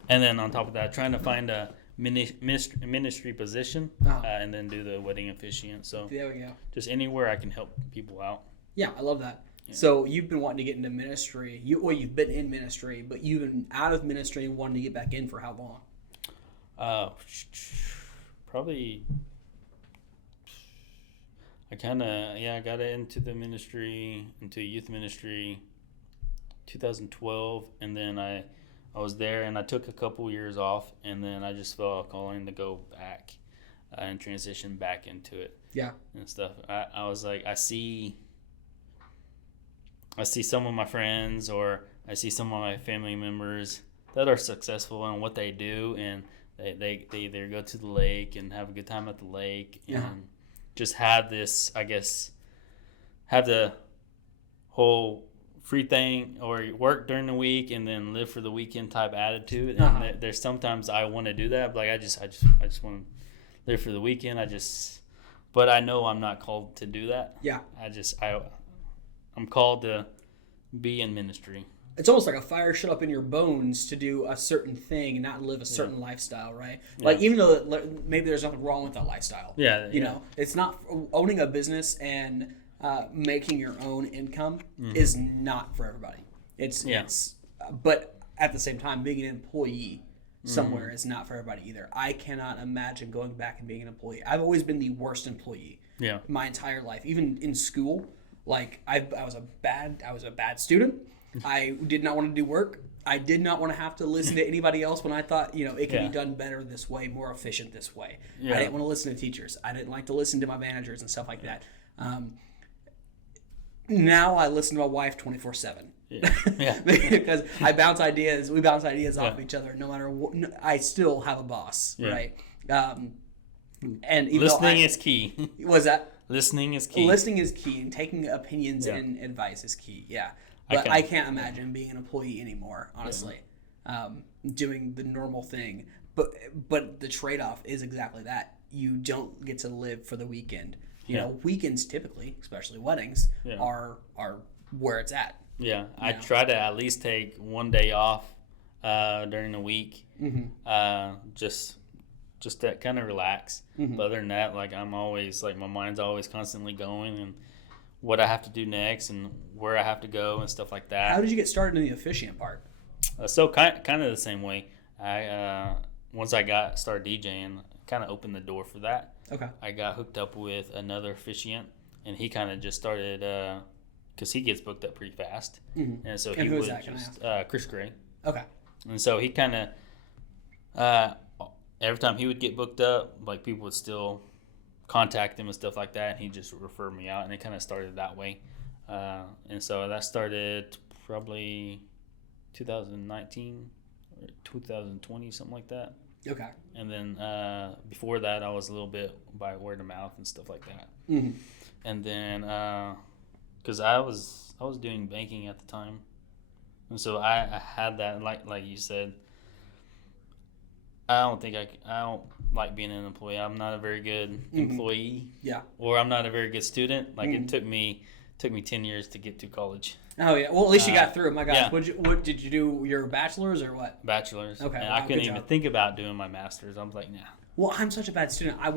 And then on top of that, trying to find a ministry position, and then do the wedding officiant. So there we go. Just anywhere I can help people out. Yeah, I love that. Yeah. So you've been wanting to get into ministry. You've been in ministry, but you've been out of ministry and wanting to get back in for how long? Probably. I got into the ministry, into youth ministry, 2012, and then I was there and I took a couple years off, and then I just felt a calling to go back and transition back into it. Yeah. And stuff. I was like, I see some of my friends or I see some of my family members that are successful in what they do, and they either go to the lake and have a good time at the lake and just have this, I guess, have the whole free thing or work during the week and then live for the weekend type attitude. And there's sometimes I want to do that, but like I just want to live for the weekend. I just but I know I'm not called to do that. Yeah. I'm called to be in ministry. It's almost like a fire shut up in your bones to do a certain thing and not live a certain lifestyle, right? Like, even though maybe there's nothing wrong with that lifestyle. Yeah. You know, it's not owning a business and making your own income is not for everybody. It's but at the same time, being an employee somewhere is not for everybody either. I cannot imagine going back and being an employee. I've always been the worst employee. Yeah. My entire life, even in school, like I was a bad student. I did not want to do work. I did not want to have to listen to anybody else when I thought, it could be done better this way, more efficient this way. I didn't want to listen to teachers. I didn't like to listen to my managers and stuff like that. Now I listen to my wife 24/7. Yeah. Because we bounce ideas off of each other. No matter what, I still have a boss, right? And even listening is key. Was that? Listening is key. Listening is key, and taking opinions and advice is key. Yeah, but I can't imagine being an employee anymore. Honestly, doing the normal thing. But the trade-off is exactly that. You don't get to live for the weekend. You know, weekends typically, especially weddings, are where it's at. Yeah, I try to at least take one day off during the week, just to kind of relax. But other than that, like I'm always like my mind's always constantly going and what I have to do next and where I have to go and stuff like that. How did you get started in the officiant part? So kind of the same way. I once I started DJing, kind of opened the door for that. Okay. I got hooked up with another officiant, and he kind of just started because he gets booked up pretty fast, and so he would just Chris Gray. Okay. And so he kind of every time he would get booked up, like people would still contact him and stuff like that, and he just referred me out, and it kind of started that way. And so that started probably 2019 or 2020, something like that. Okay. And then before that, I was a little bit by word of mouth and stuff like that. And then because I was doing banking at the time, and so I had that, like you said. I don't like being an employee. I'm not a very good employee. Yeah. Or I'm not a very good student. Like it took me 10 years to get to college. Oh yeah. Well, at least you got through. My gosh. Yeah. What did you do? Your bachelor's or what? Bachelor's. Okay. And Wow, I couldn't good even job. think about doing my master's. I was like, nah. Well, I'm such a bad student. I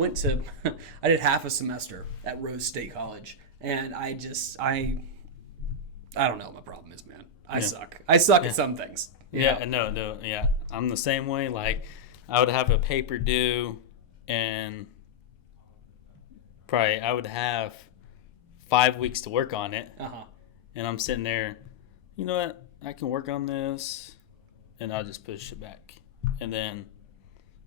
did half a semester at Rose State College, and I don't know what my problem is, man. I suck. I suck at some things. Yeah. No. Yeah. I'm the same way. Like, I would have a paper due, and probably I would have 5 weeks to work on it. And I'm sitting there, you know what? I can work on this, and I'll just push it back. And then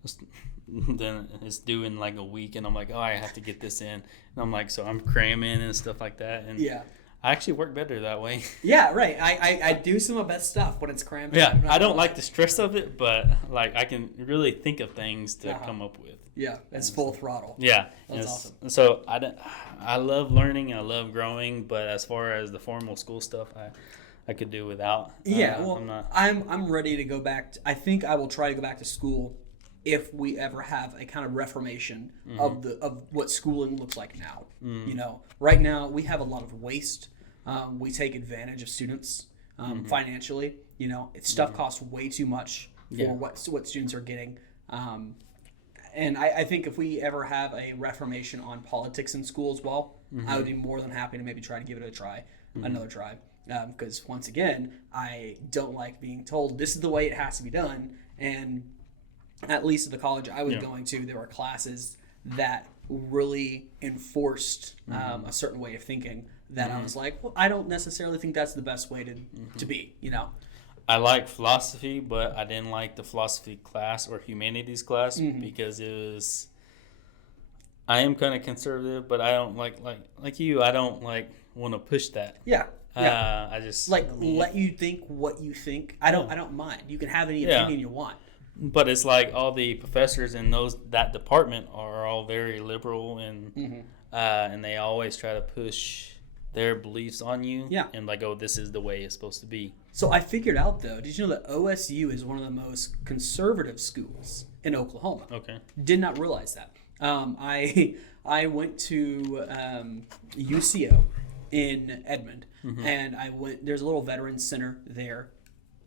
it's due in like a week, and I'm like, oh, I have to get this in. And I'm like, so I'm cramming and stuff like that. And I actually work better that way. Yeah, right. I do some of my best stuff when it's crammed. Yeah, I don't like the stress of it, but like I can really think of things to come up with. Yeah, it's full throttle. Yeah, That's awesome. So I love learning and I love growing, but as far as the formal school stuff, I could do without. I'm ready to go back. I think I will try to go back to school if we ever have a kind of reformation of what schooling looks like now. You know, right now we have a lot of waste. We take advantage of students financially. You know, stuff costs way too much for what students are getting. And I think if we ever have a reformation on politics in school as well, I would be more than happy to maybe try to give it a try, another try. Because once again, I don't like being told this is the way it has to be done. And at least at the college I was going to, there were classes that really enforced a certain way of thinking that I was like, well, I don't necessarily think that's the best way to be, you know? I like philosophy, but I didn't like the philosophy class or humanities class because it was. I am kind of conservative, but I don't like you. I don't want to push that. Yeah. I just let you think what you think. I don't mind. You can have any opinion you want. But it's like all the professors in that department are all very liberal and they always try to push their beliefs on you. Yeah. And like, oh, this is the way it's supposed to be. So I figured out, though, did you know that OSU is one of the most conservative schools in Oklahoma? Okay. Did not realize that. I went to UCO in Edmond, and there's a little veterans center there.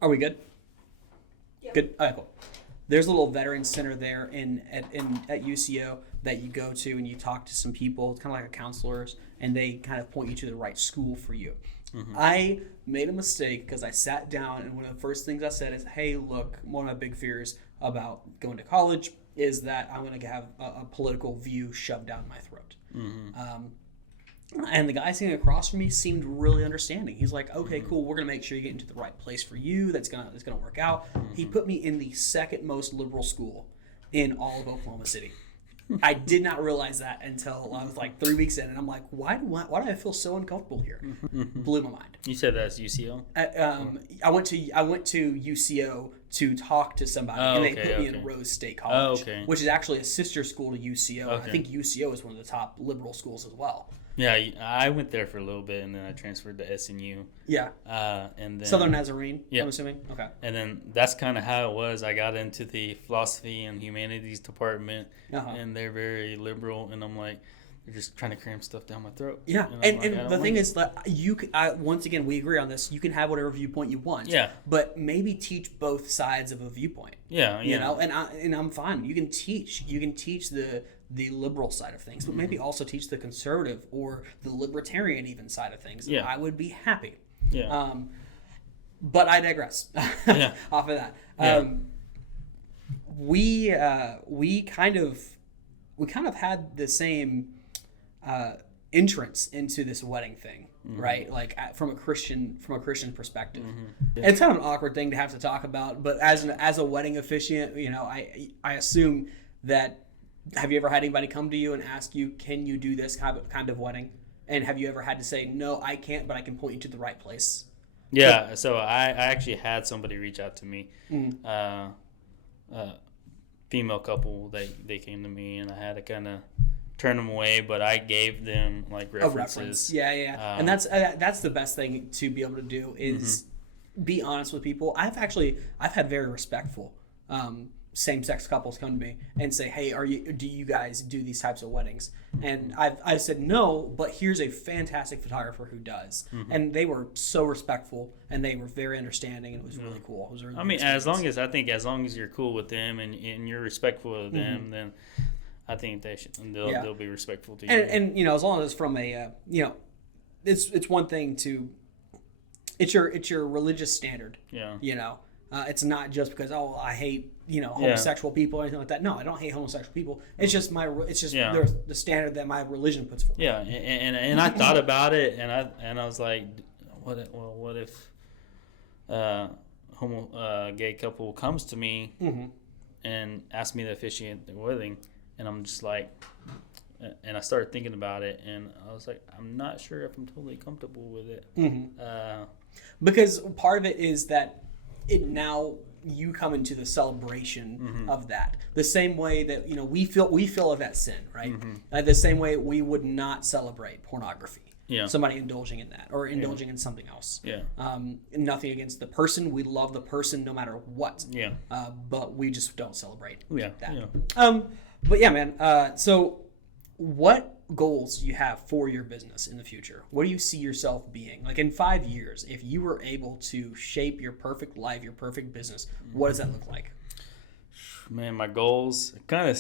Are we good? Yep. Good. All right, cool. There's a little veterans center there at UCO that you go to, and you talk to some people. It's kind of like a counselors, and they kind of point you to the right school for you. I made a mistake because I sat down, and one of the first things I said is, hey, look, one of my big fears about going to college is that I'm going to have a political view shoved down my throat. And the guy sitting across from me seemed really understanding. He's like, okay, cool, we're going to make sure you get into the right place for you. That's gonna work out. He put me in the second most liberal school in all of Oklahoma City. I did not realize that until I was like 3 weeks in, and I'm like, why do I feel so uncomfortable here? Blew my mind. You said that's UCO? I went to UCO to talk to somebody, and they put me in Rose State College, which is actually a sister school to UCO. I think UCO is one of the top liberal schools as well. Yeah, I went there for a little bit, and then I transferred to SNU. Yeah. And then Southern Nazarene, I'm assuming? Okay. And then that's kind of how it was. I got into the philosophy and humanities department, and they're very liberal, and I'm like, they're just trying to cram stuff down my throat. Yeah, and the thing is that once again, we agree on this. You can have whatever viewpoint you want. Yeah. But maybe teach both sides of a viewpoint. Yeah. You know, and I'm fine. You can teach the liberal side of things, but maybe also teach the conservative or the libertarian even side of things. Yeah. I would be happy. Yeah. But I digress off of that. We kind of had the same entrance into this wedding thing, right? Like from a Christian perspective. Yeah. It's kind of an awkward thing to have to talk about, but as a wedding officiant, you know, I assume that. Have you ever had anybody come to you and ask you, can you do this kind of wedding? And have you ever had to say, no, I can't, but I can point you to the right place? Yeah, so I actually had somebody reach out to me. Female couple, they came to me, and I had to kind of turn them away, but I gave them like references. A reference. Yeah. And that's the best thing to be able to do is be honest with people. I've had very respectful same-sex couples come to me and say, hey, do you guys do these types of weddings? And I've said no, but here's a fantastic photographer who does. And they were so respectful, and they were very understanding, and it was really cool. It was a really good as long as you're cool with them and you're respectful of them, then I think they'll be respectful to you. And you know, as long as from a it's one thing to it's your religious standard. Yeah. You know. It's not just because I hate homosexual people or anything like that. No, I don't hate homosexual people. It's just the standard that my religion puts forth. Yeah, and I thought about it, and I was like, what if gay couple comes to me and asks me to officiate their wedding, and I'm just like, and I started thinking about it, and I was like, I'm not sure if I'm totally comfortable with it. Because part of it is that now you come into the celebration of that, the same way that we feel of that sin, right? The same way we would not celebrate pornography. Yeah. Somebody indulging in that or indulging in something else. Yeah. Nothing against the person. We love the person no matter what. Yeah. But we just don't celebrate that. Yeah. But yeah, man. So what goals do you have for your business in the future? What do you see yourself being? Like in 5 years, if you were able to shape your perfect life, your perfect business, what does that look like? Man, my goals I'm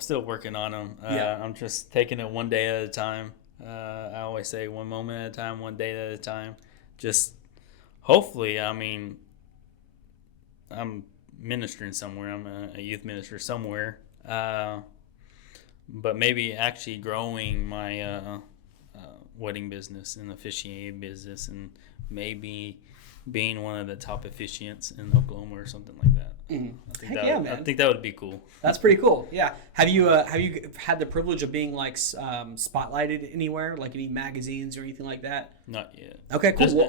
still working on them. I'm just taking it one day at a time. I always say one moment at a time, one day at a time. Just hopefully, I'm ministering somewhere. I'm a youth minister somewhere. But maybe actually growing my wedding business and officiating business, and maybe being one of the top officiants in Oklahoma or something like that. Man. I think that would be cool. That's pretty cool. Yeah. Have you had the privilege of being like spotlighted anywhere, like any magazines or anything like that? Not yet. Okay, cool.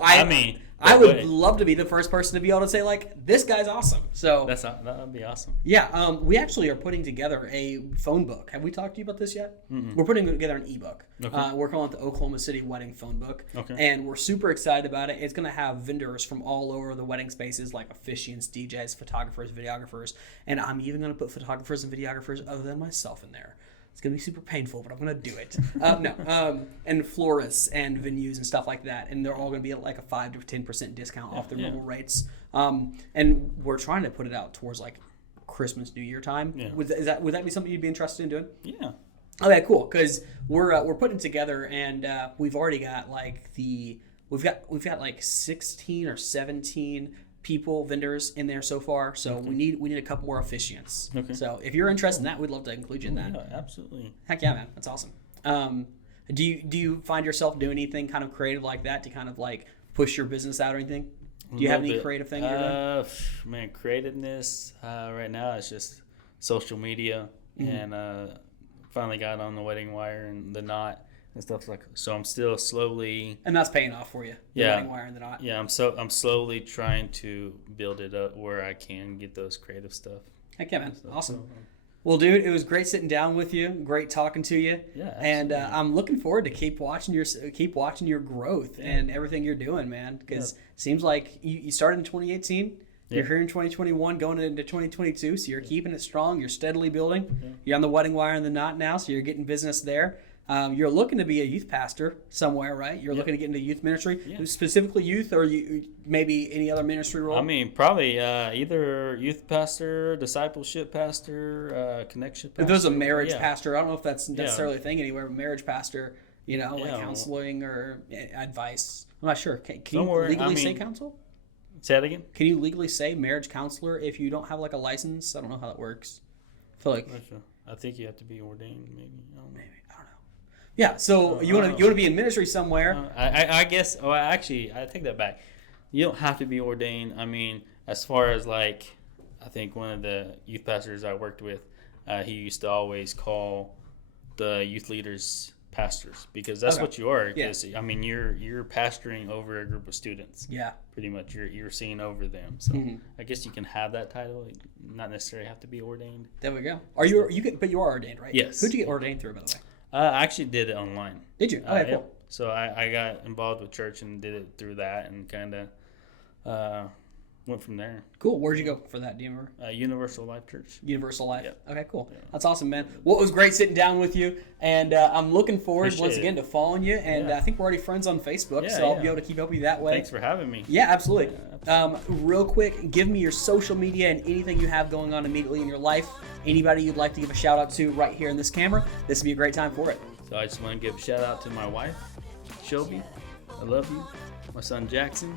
I would love to be the first person to be able to say like, this guy's awesome. So that would be awesome. Yeah. We actually are putting together a phone book. Have we talked to you about this yet? We're putting together an ebook. Okay. We're calling it the Oklahoma City Wedding Phone Book. Okay. And we're super excited about it. It's going to have vendors from all over the wedding spaces, like officiants, DJs, photographers, videographers, and I'm even going to put photographers and videographers other than myself in there. It's going to be super painful, but I'm going to do it. And florists and venues and stuff like that. And they're all going to be at like a 5 to 10% discount off their normal rates. And we're trying to put it out towards like Christmas, New Year time. Yeah. Would that be something you'd be interested in doing? Yeah. Okay, cool. Because we're putting it together, and we've already got like we've got like 16 or 17 vendors in there so far. So we need a couple more officiants. Okay. So if you're interested in that, we'd love to include you in that. Yeah, absolutely. Heck yeah, man. That's awesome. Do you find yourself doing anything kind of creative like that to kind of like push your business out or anything? Do you have any creative things you're doing? Man, creativeness right now is just social media and finally got on the wedding wire and the knot and stuff like. So I'm still slowly. And that's paying off for you. The wedding wire and the knot. Yeah, I'm slowly trying to build it up where I can get those creative stuff. Heck yeah, man! Awesome. Well, dude, it was great sitting down with you. Great talking to you. Yeah, absolutely. And I'm looking forward to keep watching your growth and everything you're doing, man. Because it seems like you started in 2018. You're here in 2021, going into 2022. So you're keeping it strong. You're steadily building. Yeah. You're on the wedding wire and the knot now, so you're getting business there. You're looking to be a youth pastor somewhere, right? You're looking to get into youth ministry, specifically youth, or maybe any other ministry role? I mean, probably either youth pastor, discipleship pastor, connection pastor. If there's a marriage pastor, I don't know if that's necessarily a thing anywhere, but marriage pastor, like counseling or advice. I'm not sure. Can you legally say counsel? Say that again? Can you legally say marriage counselor if you don't have like a license? I don't know how that works. I feel like I think you have to be ordained, maybe. I don't know. Yeah, so you want to be in ministry somewhere. I guess. Oh, actually, I take that back. You don't have to be ordained. I mean, as far as like, I think one of the youth pastors I worked with, he used to always call the youth leaders pastors because that's what you are. Yeah. I mean, you're pastoring over a group of students. Yeah. Pretty much, you're seeing over them. So I guess you can have that title, not necessarily have to be ordained. There we go. But you are ordained, right? Yes. Who'd you get ordained through, by the way? I actually did it online. Did you? Okay, cool. So I got involved with church and did it through that and kind of went from there. Cool. Where'd you go for that? Do you remember? Universal Life Church. Universal Life. Yep. Okay, cool. Yeah. That's awesome, man. Well, it was great sitting down with you, and I'm looking forward once again to following you. And I think we're already friends on Facebook, so I'll be able to keep up with you that way. Thanks for having me. Yeah, absolutely. Real quick, give me your social media and anything you have going on immediately in your life. Anybody you'd like to give a shout out to right here in this camera, this would be a great time for it. So I just want to give a shout out to my wife, Shelby. I love you. My son Jackson,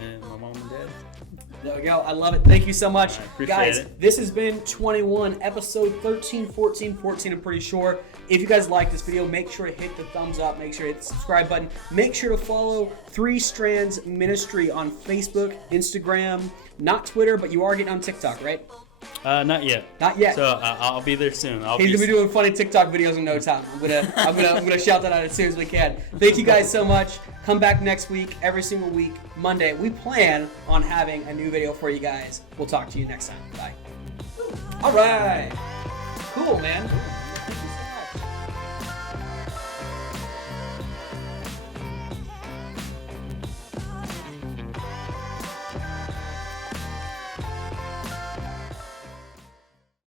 and my mom and dad. There we go. I love it. Thank you so much. Guys, this has been 21, episode 13, 14, I'm pretty sure. If you guys like this video, make sure to hit the thumbs up. Make sure to hit the subscribe button. Make sure to follow Three Strands Ministry on Facebook, Instagram, not Twitter, but you are getting on TikTok, right? Not yet. Not yet. So I'll be there soon. He's gonna be doing funny TikTok videos in no time. I'm gonna shout that out as soon as we can. Thank you guys so much. Come back next week, every single week, Monday. We plan on having a new video for you guys. We'll talk to you next time. Bye. All right. Cool, man.